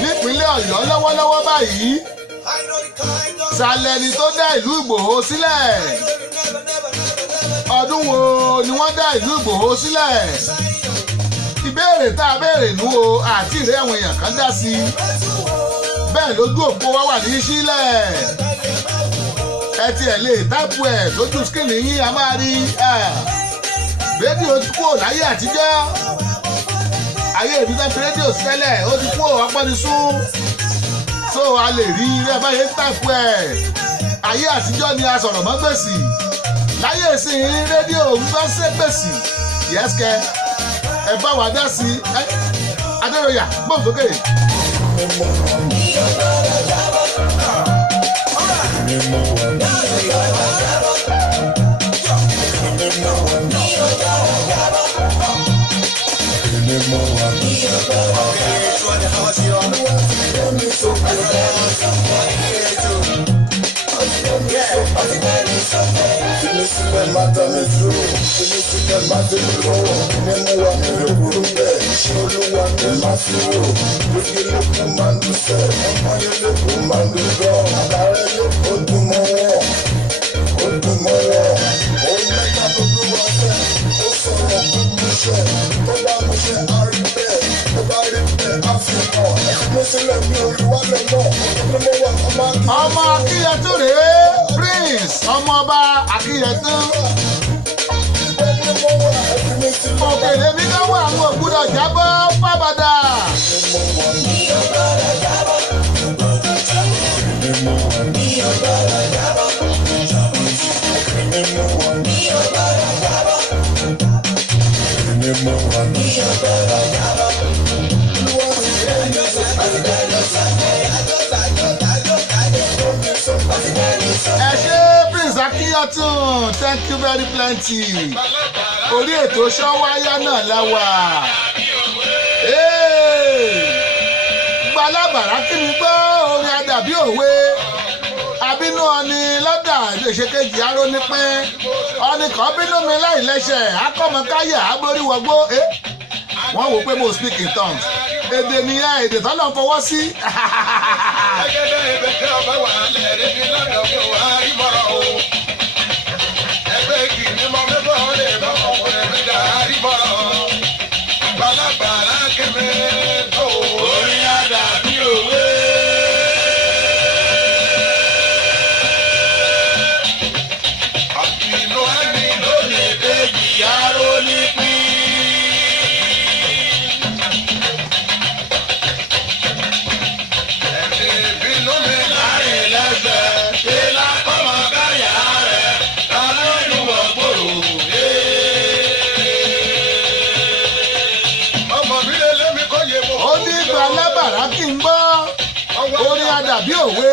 nípínlẹ̀ Ọ̀yọ́ lọ́wọ́lọ́wọ́ báyìí sàlẹ̀ni tó dá ìlú Ìgbòho sílẹ̀ ọdún wo ni wọ́n dá ìlú Ìgbòho sílẹ̀ ìbéèrè tá a béèrè nù o àti ìrẹ́ àwọn èèyàn kan dá sí i bẹ́ẹ̀ lójú òpó wa wà ní sílẹ̀ ẹ tiẹ̀ lè tápù ẹ̀ lójú skìnì yín a máa rí rédíò ti kúrò láyé àtijọ́ ayé ìbílẹ̀ fi rédíò sílẹ̀ ó ti kúrò ọpọ́nisún so a lè rí ilé báyé tápù ẹ̀ ayé àtijọ́ ni a sọ̀rọ̀ mọ́ gbèsì láyé ìsìn rédíò ń bá ṣe gbèsì yẹ́sìkẹ́ ẹ bá wa dá sí ẹ Adéróyà gbọ́n sókè. Ọmọ Akínyẹtún rèé Prince ọmọọba Akínyẹtún òkèlè mi náà wà àwọn ògbúdọ̀ jábọ́ fábàdà. Ẹ ṣé Prince Akínyẹtún thank you very plenty orí ètò Ṣọ́wáyá náà la wà. Gbalábàrá kí ni gbọ́ orin àdàbí òwe abínú ọni lọ́dà ìṣèkejì aró nípín ọni kan bínú mi láì lẹ́sẹ̀ akọ́mọkáyà aboríwọgbó wọ́n wò pé mo speak in tongues èdè nìyẹn èdè tọ́lọ̀ ń fọwọ́ sí. Àdàbí òwe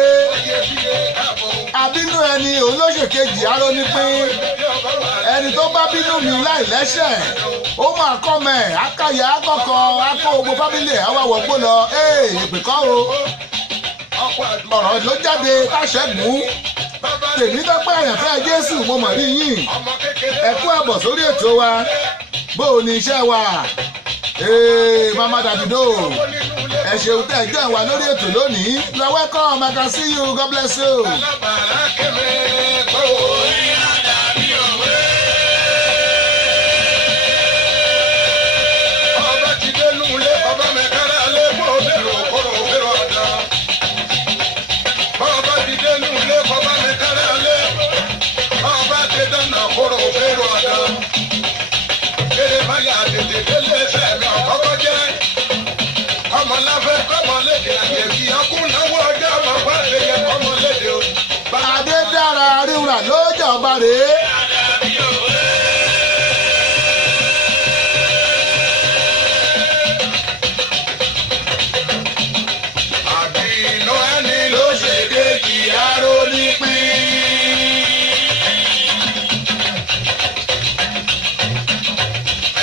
abínú ẹni olóṣèkejì aró nípín ẹni tó bá bínú mi láì lẹ́sẹ̀ ó máa kọ́ mẹ́ akáyà akọ́kọ́ akó gbogbo fámílì ẹ̀ wá wọ̀gbó lọ èpè kọ́ o ọ̀rọ̀ ló jáde táṣẹ́gun tèmi dọ́pẹ́ àyànfẹ́ Jésù mo mọ̀ rí yín ẹ kú àbọ̀ sórí ètò wa bó o ní iṣẹ́ wa Mama Davido ẹ ṣeun tẹ́ ẹ jẹ́ ìwà lórí ètò lónìí lọ welcome I can see you God bless you. Adédára ríra lójà ọba rèé. Àbínú ẹni ló ṣe kejì aró nípín.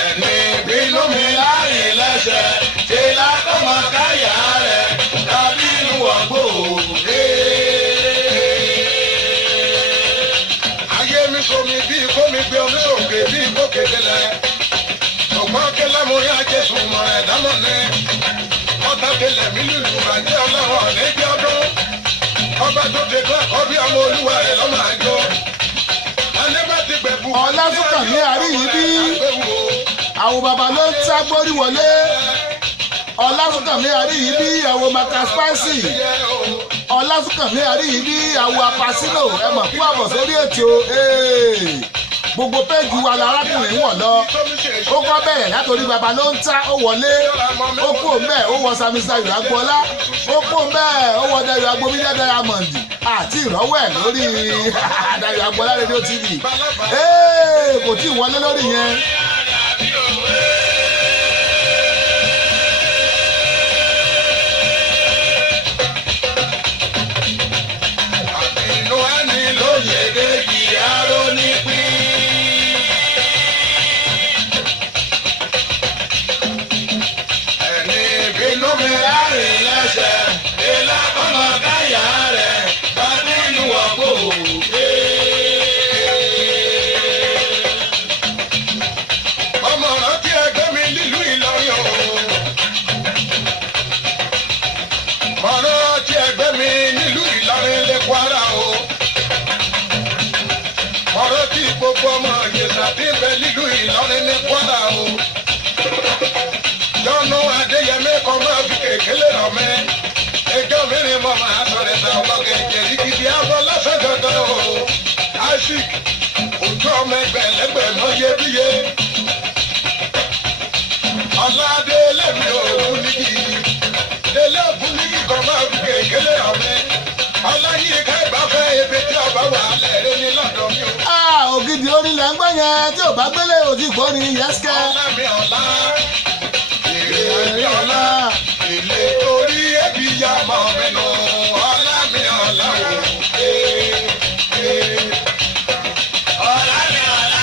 Ẹni bínú mi láì lẹ́sẹ̀ ṣe lákọ̀ọ́mọ káyà rẹ̀ tàbí inú ọ̀gbọ́ òde. Ayé mi sọ mi délẹ̀ mí lùlù àjẹ́ ọlọ́run níbi ọdún. Ọba tó ti kọ́ ẹ̀kọ́ bí ọmọ olúwa rẹ̀ lọ́mọ àjọ. Alẹ́bá ti gbẹ̀bù. Ọlásùnkànmí Àríyìíbí. Àwọn bàbá ló ń tá gbórí wọlé. Ọlásùnkànmí Àríyìíbí àwọn Maka Spicy. Ọlásùnkànmí Àríyìíbí àwọn Apasino ẹ mọ̀ kú àbọ̀ sórí ètò. Gbogbo péjì wa lárákùnrin wọ̀ lọ. Ó kọ́ bẹ̀rẹ̀ látòrí bàbá ló ń tá ó wọlé. Ó kú òǹbẹ̀ ó wọ Samisa Ayọ̀ Agboola. Ó kú òǹbẹ̀ ó wọ Dayọ̀ Agbomídé Diamond. Àti ìrọ́wọ́ ẹ̀ lórí Dayọ̀ Agboola rédíò TV. Kò tí ì wọlé lórí yẹn. Gbogbo ọmọ Ìjẹ̀ṣà tí ń bẹ nílùú Ìlọrin ní Kwara o. Lọ́nà Adéyẹmí kan máa fi kékeré rọ̀ mẹ́. Ẹjọ́ mìíràn mọ̀ máa sọ̀rọ̀ ẹ̀sà ọlọ́kẹ́ jẹ̀rígidì abọ́ lọ́sẹ̀ dandan o. Isaac ojú ọmọ ẹgbẹ́ lẹ́gbẹ̀ẹ́ yébíyé. Ọ̀làdé lẹ́mi òògùn nígi. Délé ògùn nígi kan máa fi kékeré rọ̀ mẹ́. Ọláyínká ìbáfẹ́ ebi tí ọba wà lẹ́rẹ́ ní lọ́dọ̀ mi o. Ògidì orílẹ̀ ń gbọ́ yẹn tí ò bá gbélé òjì gbọ́ ni yẹ́sìkẹ́. Ọlámi ọ̀la èrè ọ̀la ilé orí ẹbí ya mọ́ mi nù. Ọlámi ọ̀la o. Ọlámi ọ̀la.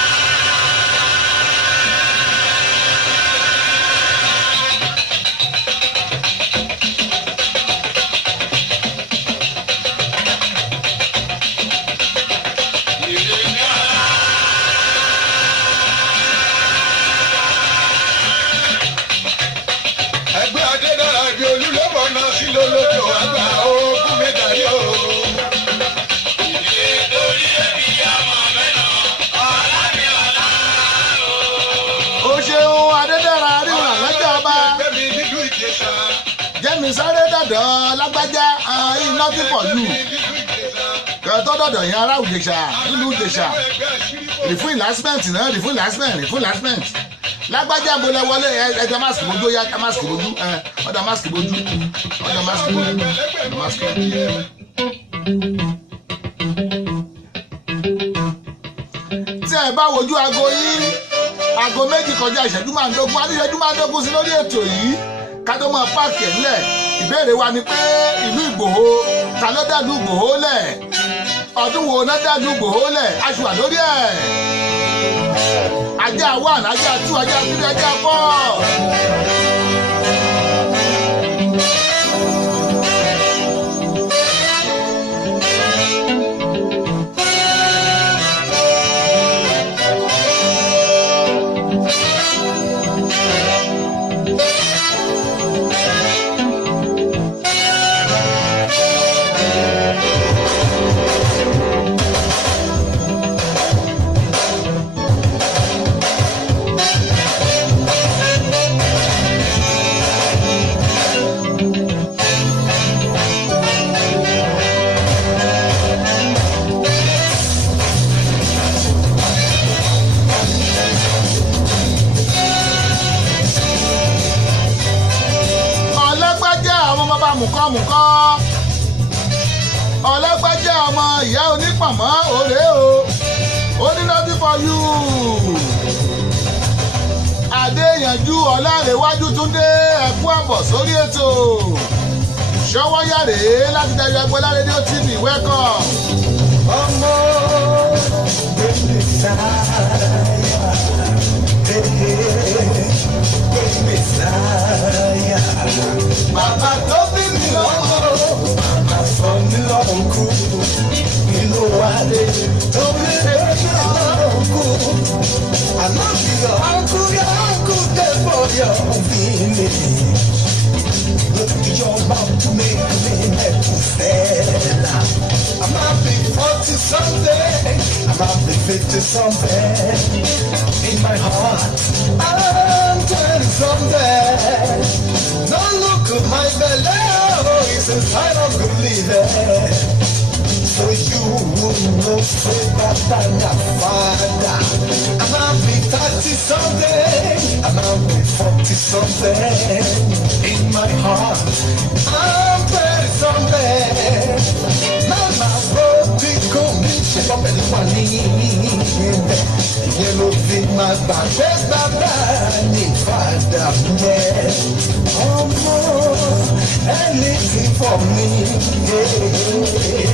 Lọ́lọ́jọ́ àgbà ogún mẹ́tàlí o. Ilé torí ẹbí àmọ́ mẹ́nà Ọlámi ọ̀la o. Ó ṣeun Adédára ríran lọ́jọ́ ọba. Gbẹ̀mí nílùú Ìjẹ̀ṣà. Jẹ́mi sáré dọ̀dọ̀ lágbájá iná tí pọ̀ lù. Kẹ̀tọ́ dọ̀dọ̀ yẹn ará Ìjẹ̀ṣà nílùú Ìjẹ̀ṣà. Rìfún ìlásímẹ̀ntì náà rìfún ìlásímẹ̀ntì. Lágbájá bolẹ̀ wọlé ẹja máàsì bójú ó yá máàsì bójú ọ̀dà máàsì bójú ọ̀dà máàsì bójú ọ̀dà máàsì bójú. Tí ẹ bá wojú aago yín aago méjì kọjá ìṣẹ́jú márùndógún á ní ìṣẹ́jú márùndógún sí lórí ètò yìí ká tó máa páàkì ẹ̀ ńlẹ̀. Ìbéèrè wa ni pé ìlú Ìgbòho ta ló dàlú Ìgbòho lẹ̀? Ọdún wo ná dàlú Ìgbòho lẹ̀? Aṣọ àlórí ẹ̀. Ajá 1, ajá 2, ajá 3, ajá 4. Mùkọ́ Ọlọ́gbájá ọmọ ìyá onípọ̀mọ́ òré o ó ní nothing for you. Adéyanjú Ọlárẹ̀wájú Túndé ẹ̀kú àbọ̀ sórí ètò Ṣọwọ́yàrá láti Dayọ̀ Agboola rédíò TV welcome. Ọmọ gbèsè sáyà gbèsè sáyà. Bàbá tó bí mi lọ́mọ, bàbá sọ mí lọ́rùn kú. Inú wa lè tó bí mi lọ́rùn kú. I love you, your uncle, dey for your feeling. Look at your mouth to make me Methuselah. I might be 40 something, I might be 50 something. In my heart, I'm 20 something. No look at my belly, oh, it's a sign of believing. So you wouldn't know so bad than your father. I might be 30 something, I might be 40 something. In my heart, I'm 30 something. Now my road become she come and funny. Yellow feet my back, best baba, father, yes. Oh no, anything for me, yeah.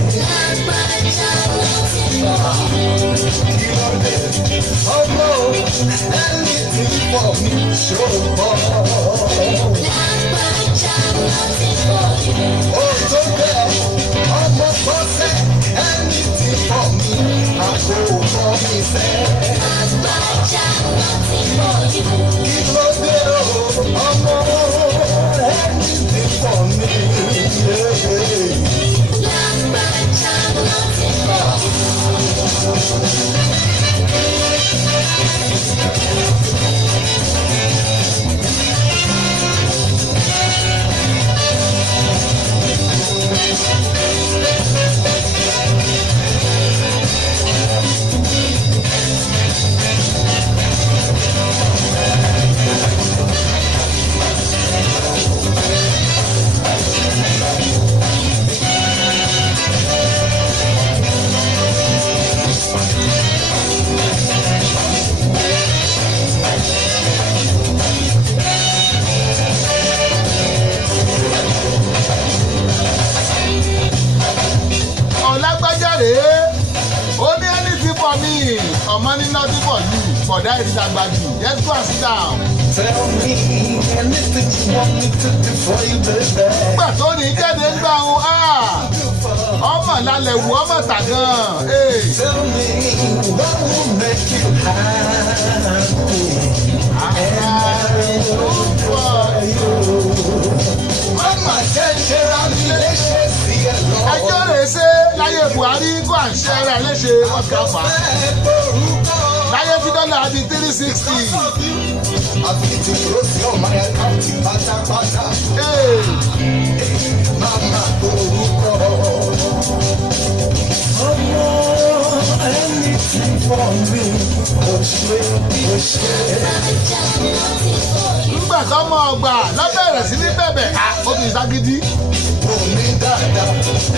Oh no, anything for me, sure. Oh, so bad, oh my boss, anything for me, I go for me, say. Give us the oh no, anything for me, yeah. Ọmọ ní nothing for you, bọ̀dá ìdídàgbà jù, let's go and sit down. Tell me anything you want me to do for you, baby. Nígbà tó ní kéde ń gbà ń ọmọ lálẹ́ wù ọmọ tà gan. Tell me what will make you happy. And I will do for you. Mama ṣe ra mi léṣe sí ẹ lọ. Ẹjọ́ rẹ̀ ṣe láyé Buhari kó à ń ṣe rẹ̀ léṣe ọ̀gá fà. Láyé tí dọ́là di 360. Àbí ti kúrò sí ọmọ ẹ̀ káàtì pátápátá. Mama orúkọ. Ọmọ anything for me, ó ṣe. Nígbà tó mọ ọgbà lọ́bẹ̀rẹ̀ sí ní bẹ̀bẹ̀ ó fi ságídí. Omi dáadáa,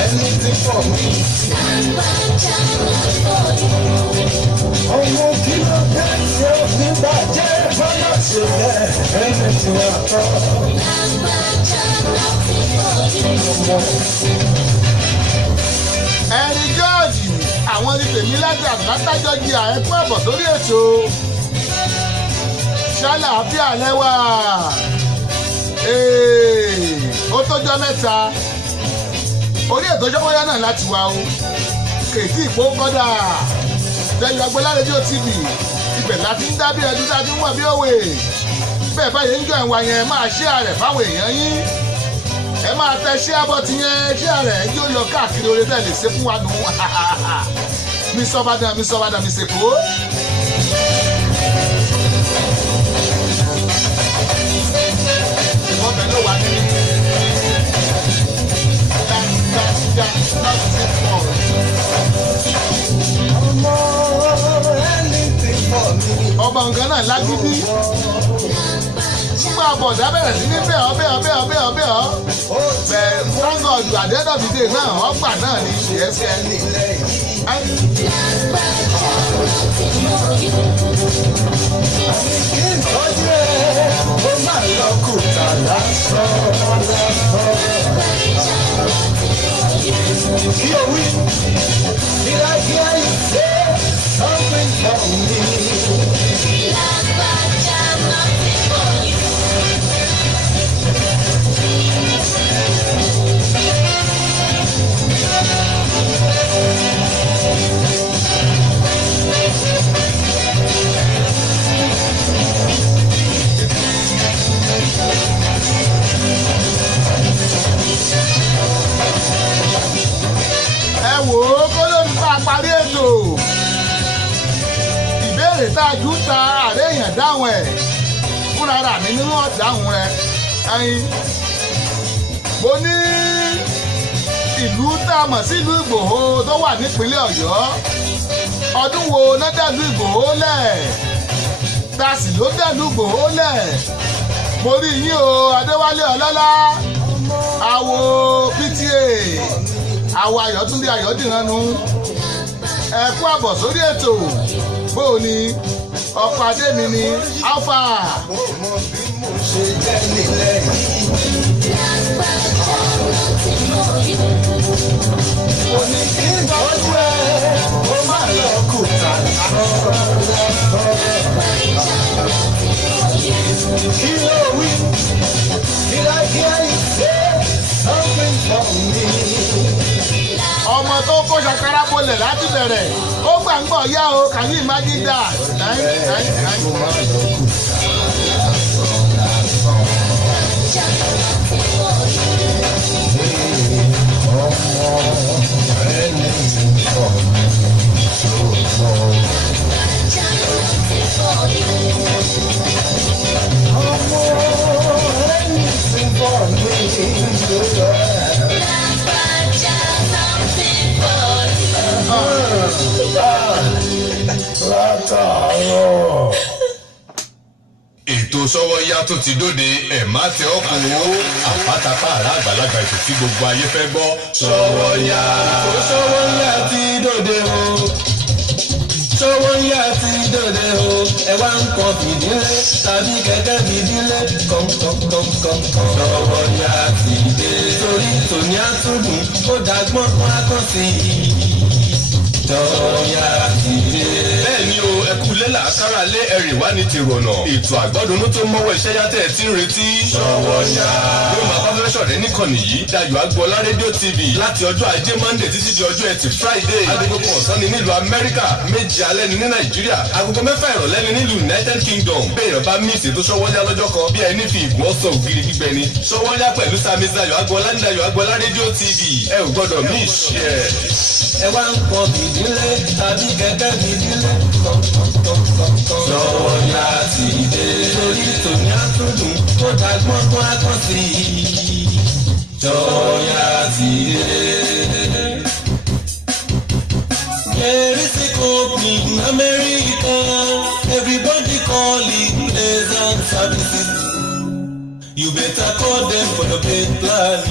anything for me. Ọmọ kí ló dé tí ó fi bàjẹ́ bọ́lá ṣe bẹ́ẹ̀ ẹni tí wọ́n tọ́. Ẹni Jọ́ọ̀jì àwọn ní tèmi lẹ́gbẹ̀ẹ́ àgbàtàjọ́ di àẹ́kú ẹ̀bọ̀ sórí ètò. Ṣàlàáfíà lẹ́wà. Ó tọ́jọ́ mẹ́ta. Orí ètò Ṣọ́kọ́yá náà láti wá o. Kèétí ìpó kọ́dà. Jẹ́yọ̀ Agbọ́lá rédíò TV. Ibẹ̀ láti ń dábí ẹdún láti ń wà bí òwe. Bẹ́ẹ̀ báyìí ń jọ ìwà yẹn máa ṣí àrẹ̀ fáwọn èèyàn yín. Ẹ máa tẹ ṣé abọ́tí yẹn ṣé àrẹ̀ ẹjọ́ lọ káàkiri orí tẹ̀lé ṣe fún wa nù. Mi sọ́bàdàn mi ṣèkó. Ìwọ́n bẹ̀ ló wà nínú. Ọba nǹkan náà lágídí. Nígbà bọ̀dá bẹ̀rẹ̀ sí ní bẹ́ẹ̀ ọ́. Bẹ́ẹ̀ tángọ̀dù àdẹ́dọ̀bìdè náà ọgbà náà ní ìṣẹ́ṣẹ́. Ìtọ́jú ẹ̀ ó máa lọ kùtà lásán. Kí o wí, did I hear you say something for me? mi nínú ọ̀dáhùn rẹ ẹyin mo ní ìlú tá a mọ̀ sí ìlú Ìgbòho tó wà nípínlẹ̀ Ọ̀yọ́ ọdún wo náà dàlú Ìgbòho lẹ̀ tàṣì ló dàlú Ìgbòho lẹ̀ mo rí yín o Adéwálé Ọlọ́lá àwo PTA àwo Ayọ̀túndé Ayọ̀dìrànú ẹ kú àbọ̀ sórí ètò bóò ni ọkọ̀ adé mi ni alpha. mo mọ bí mo ṣe jẹ́ nílẹ̀ yìí. mo ní kí n tọ́jú ẹ ó má lọ kùtà kí ló wí did I hear you say something for me. ọmọ tó kó ṣàkárá bolẹ̀ láti bẹ̀rẹ̀ ó gbàgbọ́ yá o can you imagine that. ètò Sọ́wọ́nyá tó ti dóde ẹ̀ má tẹ ọkùnrin ó àpátápá àrà àgbàlagbà ètò tí gbogbo ayé fẹ́ gbọ́. Sọ́wọ́nyá. ètò Sọ́wọ́nyá ti dóde o. Sọ́wọ́nyá ti dóde o. ẹ wá ń kan fìdílé tàbí kẹ̀kẹ́ fìdílé kọ̀ǹkọ̀ǹkọ̀ǹkọ̀ǹ. Sọ́wọ́nyá ti dé. torí tòní àtúndùn ó dàgbọ́n fún akọ́sí. Sọ́wọ́nyá ti dé. bẹ́ẹ̀ni o ẹkú lélà kára lé ẹrìn wá ní tìrọ̀nà ètò àgbọ́dúnú tó mọ́wọ́ iṣẹ́ yàtẹ̀ tí ń retí. Sọ́wọ́nyá. yóò máa bá fẹ́fẹ́ sọ̀rẹ́ níkànnì yìí Dayọ̀ Agboola rédíò TV láti ọjọ́ ajé Monday títí di ọjọ́ ẹtì Friday agogo kan ọ̀sán ni nílùú Amẹ́ríkà méje alẹ́ ni ní Nàìjíríà agogo mẹ́fà ìrọ̀lẹ́ ni nílùú United Kingdom béèyàn bá mí ìṣètò Sọ́wọ́nyá lọ́jọ́ kan bí ẹni fi ìgbọ́n sọ ògiri gbígbẹ ni Sọ́wọ́nyá pẹ̀lú Sami Dayọ̀ Agboola ní Dayọ̀ Agboola rédíò TV ẹ ò gbọ́dọ̀ mí ìṣe ẹ̀. ẹ wá ń kan fìdílé tàbí kẹ̀kẹ́ fìdílé kọ̀ǹkọ̀ǹkọ̀ǹ. Sọ́wọ́nyá ti dé. torí tòní àtúndùn ó dàgbọ́n fún akọ́sí. Sọ́wọ́nyá ti dé. There is a company in America, everybody call it Pleasant Services. You better call them for the paid plan.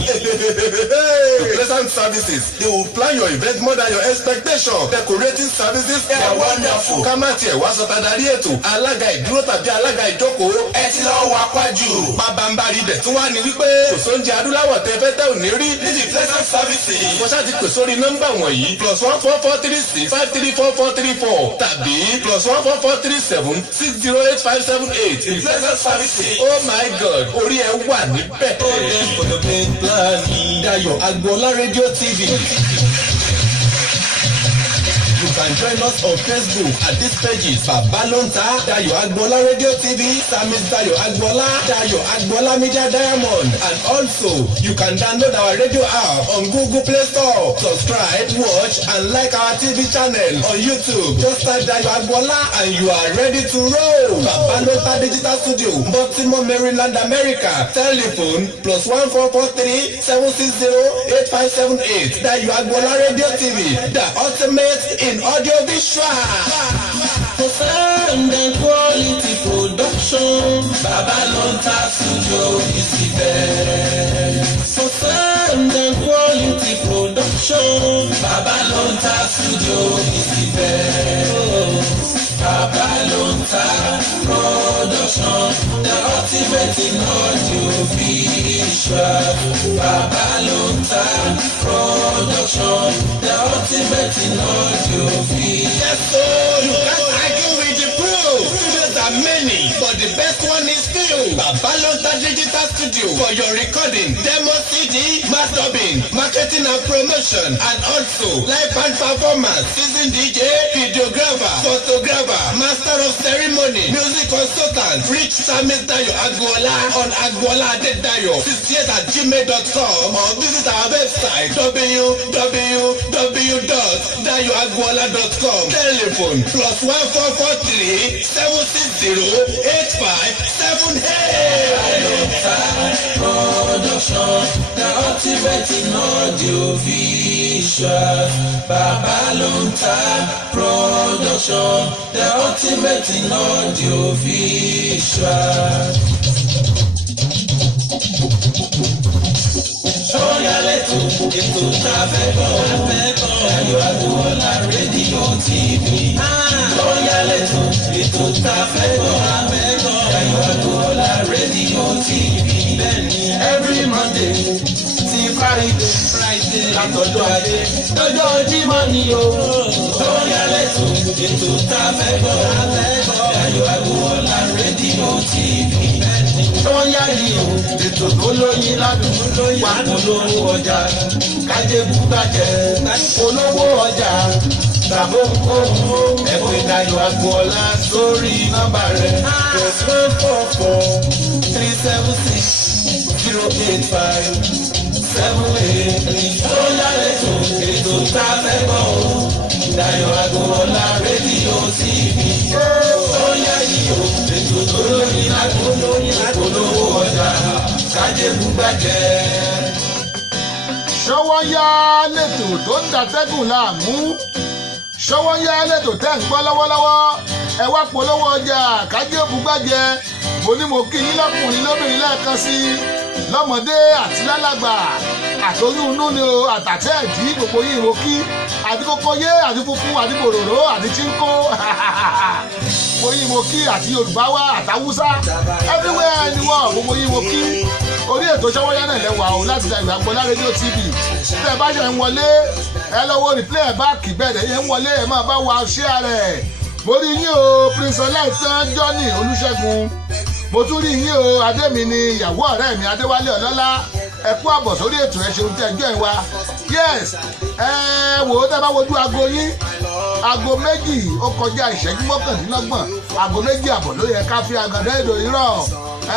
Pleasant Services, they will plan your event more than your expectation. Decorating services, they are wonderful. Ká má tiẹ̀ wá sọta darí ètò, alága ìdúró tàbí alága ìjókòó. Ẹ ti lọ wá pàjù. Pàbàmbarì ibẹ̀ tún wá ní wípé kò sóúnjẹ adúláwọ̀ tẹ fẹ́ tẹ́ ò ní rí. Ní ti Pleasant Services. Wọ́n ṣáà ti pè sórí nọ́mbà wọ̀nyí +14436534434 tàbí +14437608578. The Pleasant Services. Oh my God, orí ẹ wà níbẹ̀. Call them for the paid plan. Dayọ̀ Agboola rédíò TV. You can join us on Facebook at these pages Babalonta, Dayọ̀ Agboola Radio TV, Sami Dayọ̀ Agboola, Dayọ̀ Agboola Media Diamond, and also you can download our radio app on Google Play Store. Subscribe, watch, and like our TV channel on YouTube. Just type Dayọ̀ Agboola and you are ready to roll. Babalonta Digital Studio, Baltimore, Maryland, America. Telephone +14437608578. Dayọ̀ Agboola Radio TV, the ultimate in audio visual. For sound and quality production, Babalonta Studio is the best. For sound and quality production, Babalonta Studio is the best. Babalonta Production, the ultimate in audio visual. Babalonta Production, the ultimate in audio visual. Yes, so you can't argue with the proof. Studios are many, but the best one is still Babalonta Digital Studio for your recording, demo CD, mastering, marketing and promotion, and also live band performance, seasoned DJ, videographer, photographer, master of ceremony, music consultant. Reach Sami Dayọ̀ Agboola on agbooladedayo68@gmail.com or visit our website www.dayoagboola.com. Telephone +14437608578. ultimate in audio visual. Babalonta production, the ultimate in audio visual. Sọ́yálẹ̀tò ètò tá a fẹ́ gbọ́ Dayọ̀ Agboola rédíò TV. Sọ́yálẹ̀tò ètò tá a fẹ́ gbọ́ Dayọ̀ Agboola rédíò TV. Bẹ́ẹ̀ni every Monday ti Friday látọjọ́ Ajé lọ́jọ́ Jímọ̀ ni o. Sọ́yálẹ̀tò ètò tá a fẹ́ gbọ́ Dayọ̀ Agboola rédíò TV. Sọ́yá yìí o ètò tó lóyin ládùn wà polówó ọjà kájébù bàjẹ́ polówó ọjà tàbó ohun ẹ̀pẹ́ Dayọ̀ Agboola sórí nọ́mbà rẹ̀ +44376085783. Sọ́yá ètò tá a fẹ́ gbọ́ o Dayọ̀ Agboola rédíò TV. Sọ́yá yìí o ètò tó lóyin ládùn polówó ọjà kájébù bàjẹ́. Ṣọ́wọ́nyá lẹ́tò tó ń dàtẹ́gùn láàmú. Ṣọ́wọ́nyá lẹ́tò tẹ́ ń gbọ́ lọ́wọ́lọ́wọ́. Ẹ wá polówó ọjà kájébù bàjẹ́. Mo ní mo kí yín lọ́kùnrin lóbìnrin lẹ́ẹ̀kan sí i. Lọ́mọdé àti lálàgbà. Àtòyún inú ni o àtàtẹ́ ẹ̀dí gbogbo yìí mo kí. Àti kókóyé àti funfun àti bòròró àti chíńkó. Gbogbo yìí mo kí àti Yorùbá wá àtàwùsá. Everywhere ni wọ́n gbogbo yìí mo kí. Orí ètò Ṣọ́wọ́nyá náà lẹ́wà o láti Dayọ̀ Agboola rédíò TV. Tẹ́ ẹ bá ṣe ń wọlé ẹ lọ́wọ́ replay ẹ̀ báàkì bẹ́ẹ̀ yẹn ń wọlé ẹ máa bá wa share rẹ̀. Mo rí yín o Prince Ọláìtàn Johnny Olúṣẹ́gun. Mo tún rí yín o Adémi ni ìyàwó ọ̀rẹ́ mi Adéwálé Ọlọ́lá. Ẹ kú àbọ̀ sórí ètò ẹ ṣeun tẹ́ ẹjọ́ ẹ wa. Yes wò ó tẹ́ bá wojú aago yín. Aago méjì ó kọjá ìṣẹ́jú mọ́kàndínlọ́gbọ̀n. Aago méjì àbọ̀ ló yẹ ká fi àgàdá èdò irọ́.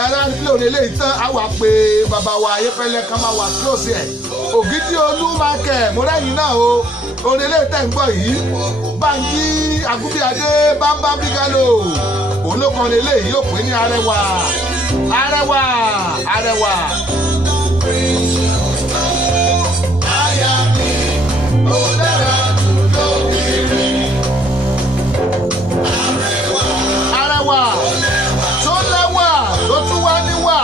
Ẹ̀rọ ilé eléyìí tán á wà pé bàbá wa Ayéfẹ́lẹ́ kan máa wà close ẹ̀. Ògidì Olú Michael mo rẹ́yìn náà o. Orin eléyìí tẹ̀ ń gbọ́ yìí. Bánjí Agúbíadé Bámbám Bígálò. Òun ló kọ́ eléyìí yóò pè ní Arẹwà. Arẹwà Arẹwà. Aya mi, ó dára jù lóbìnrin. Arẹwà. Arẹwà. Tó lẹ́wà tó tún wá níwà.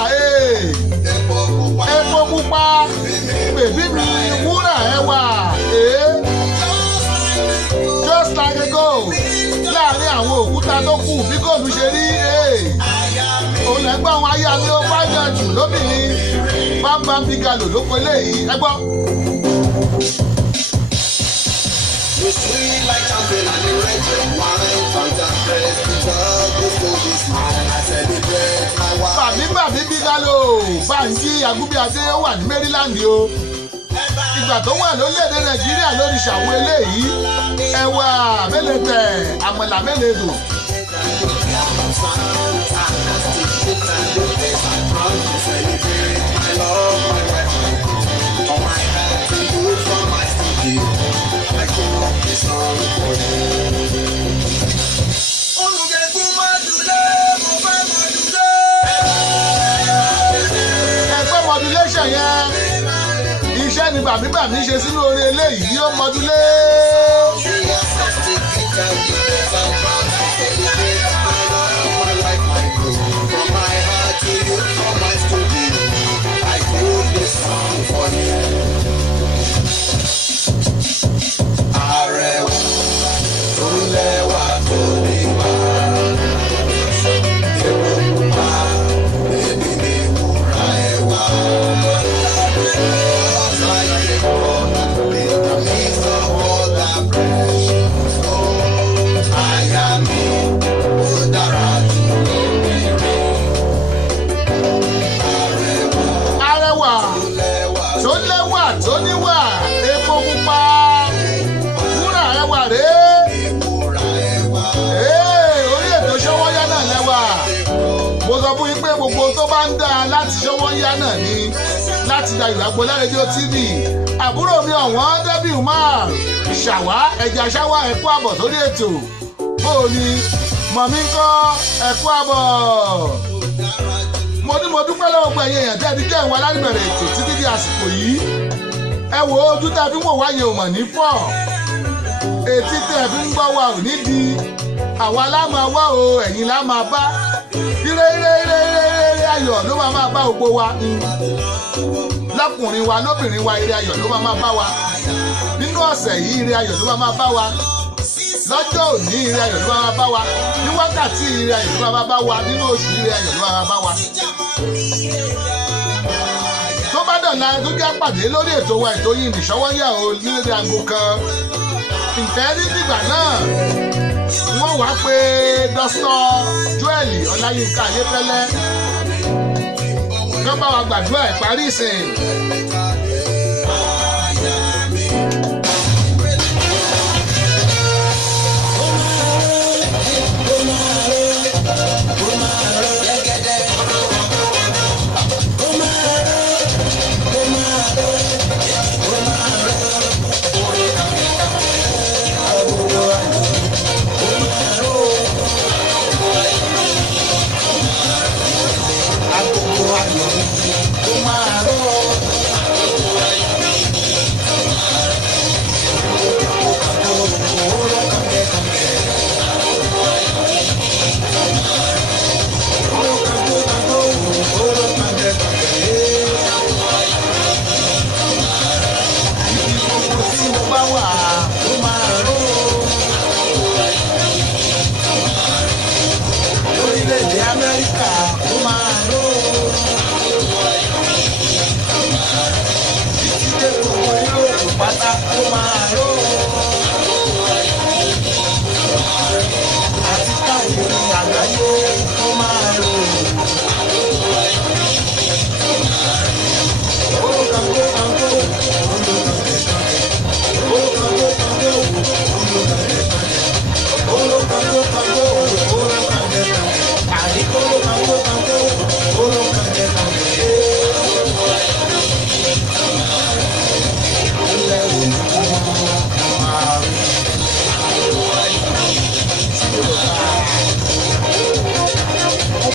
Epo pupa. Bèbí mi wúrà ẹwà. Just like a gold. Láàárín àwọn òkúta tó kù bí góòlù ṣe rí. Òun ẹgbẹ́ àwọn aya mi ó bá yàn jù lóbìnrin. Bámbám Bígálò ló pe léyìí ẹ gbọ́. You sweet like champagne and the red wine, Fanta press, because this gold is mine. I celebrate my wife. Bàbí Bígálò Bánjí Agúbíadé ó wà ní Maryland o. Ìgbà tó wà lórílẹ̀‐èdè Nàìjíríà lórí ṣàwọn eléyìí. Ẹ̀wà mélètẹ̀ àmàlà mélèdò. Ẹgbẹ́ modulation yẹn iṣẹ́ ni bàbí ṣe sínú orin eléyìí yóò modulé. Arẹwà tó lẹ́wà tó níwà. Epo pupa, bèbí mi wúrà ẹwà. Like a gold, in the mix of all that precious gold. Aya mi, ó dára jù lóbìnrin. Arẹwà Arẹwà tó lẹ́wà tó níwà. Epo pupa wúrà ẹwà rèé. Orí ètò Ṣọ́wọ́nyá náà lẹ́wà. Mo sọ fún yín pé gbogbo tó bá ń dáa láti Ṣọ́wọ́nyá náà ni láti Dayọ̀ Agboola rédíò TV. Àbúrò mi ọ̀wọ́n Débì Umar ṣàwá ẹja ṣáwá ẹ kú àbọ̀ sórí ètò. Bóò ni mọ̀mí ń kọ́ ẹ kú àbọ̀. Mo dúpẹ́ lọ́wọ́ gbogbo ẹ̀yin èèyàn tẹ́ ẹ ti jẹ́ ìwà alárìbẹ̀rẹ̀ ètò títí di àsìkò yìí. ẹ wo ojú tẹ́ fi ń wò wá yẹn ò mọ̀ ní fọ́ etí tẹ́ fi ń gbọ́ wa ò ní di àwa la máa wá o ẹ̀yin la máa bá ire ayọ̀ ló máa bá gbogbo wa lọ́kùnrin wa lóbìnrin wa ire ayọ̀ ló máa bá wa nínú ọ̀sẹ̀ yìí ire ayọ̀ ló máa bá wa lọ́jọ́ òní ire ayọ̀ ló máa bá wa ní wákàtí ire ayọ̀ ló máa bá wa nínú oṣù ire ayọ̀ ló máa bá wa. tó bá dọ̀la tó jẹ́ pàdé lórí ètò wa ètò yìí nìṣọ́wọ́yà o nílé aago kan ǹtẹ́ ní dìgbà náà wọ́n wá pé dọ́sítọ̀ Joel Ọláyínká Ayéfẹ́lẹ́ kán bá wa gbàdúrà ìparí ìsìn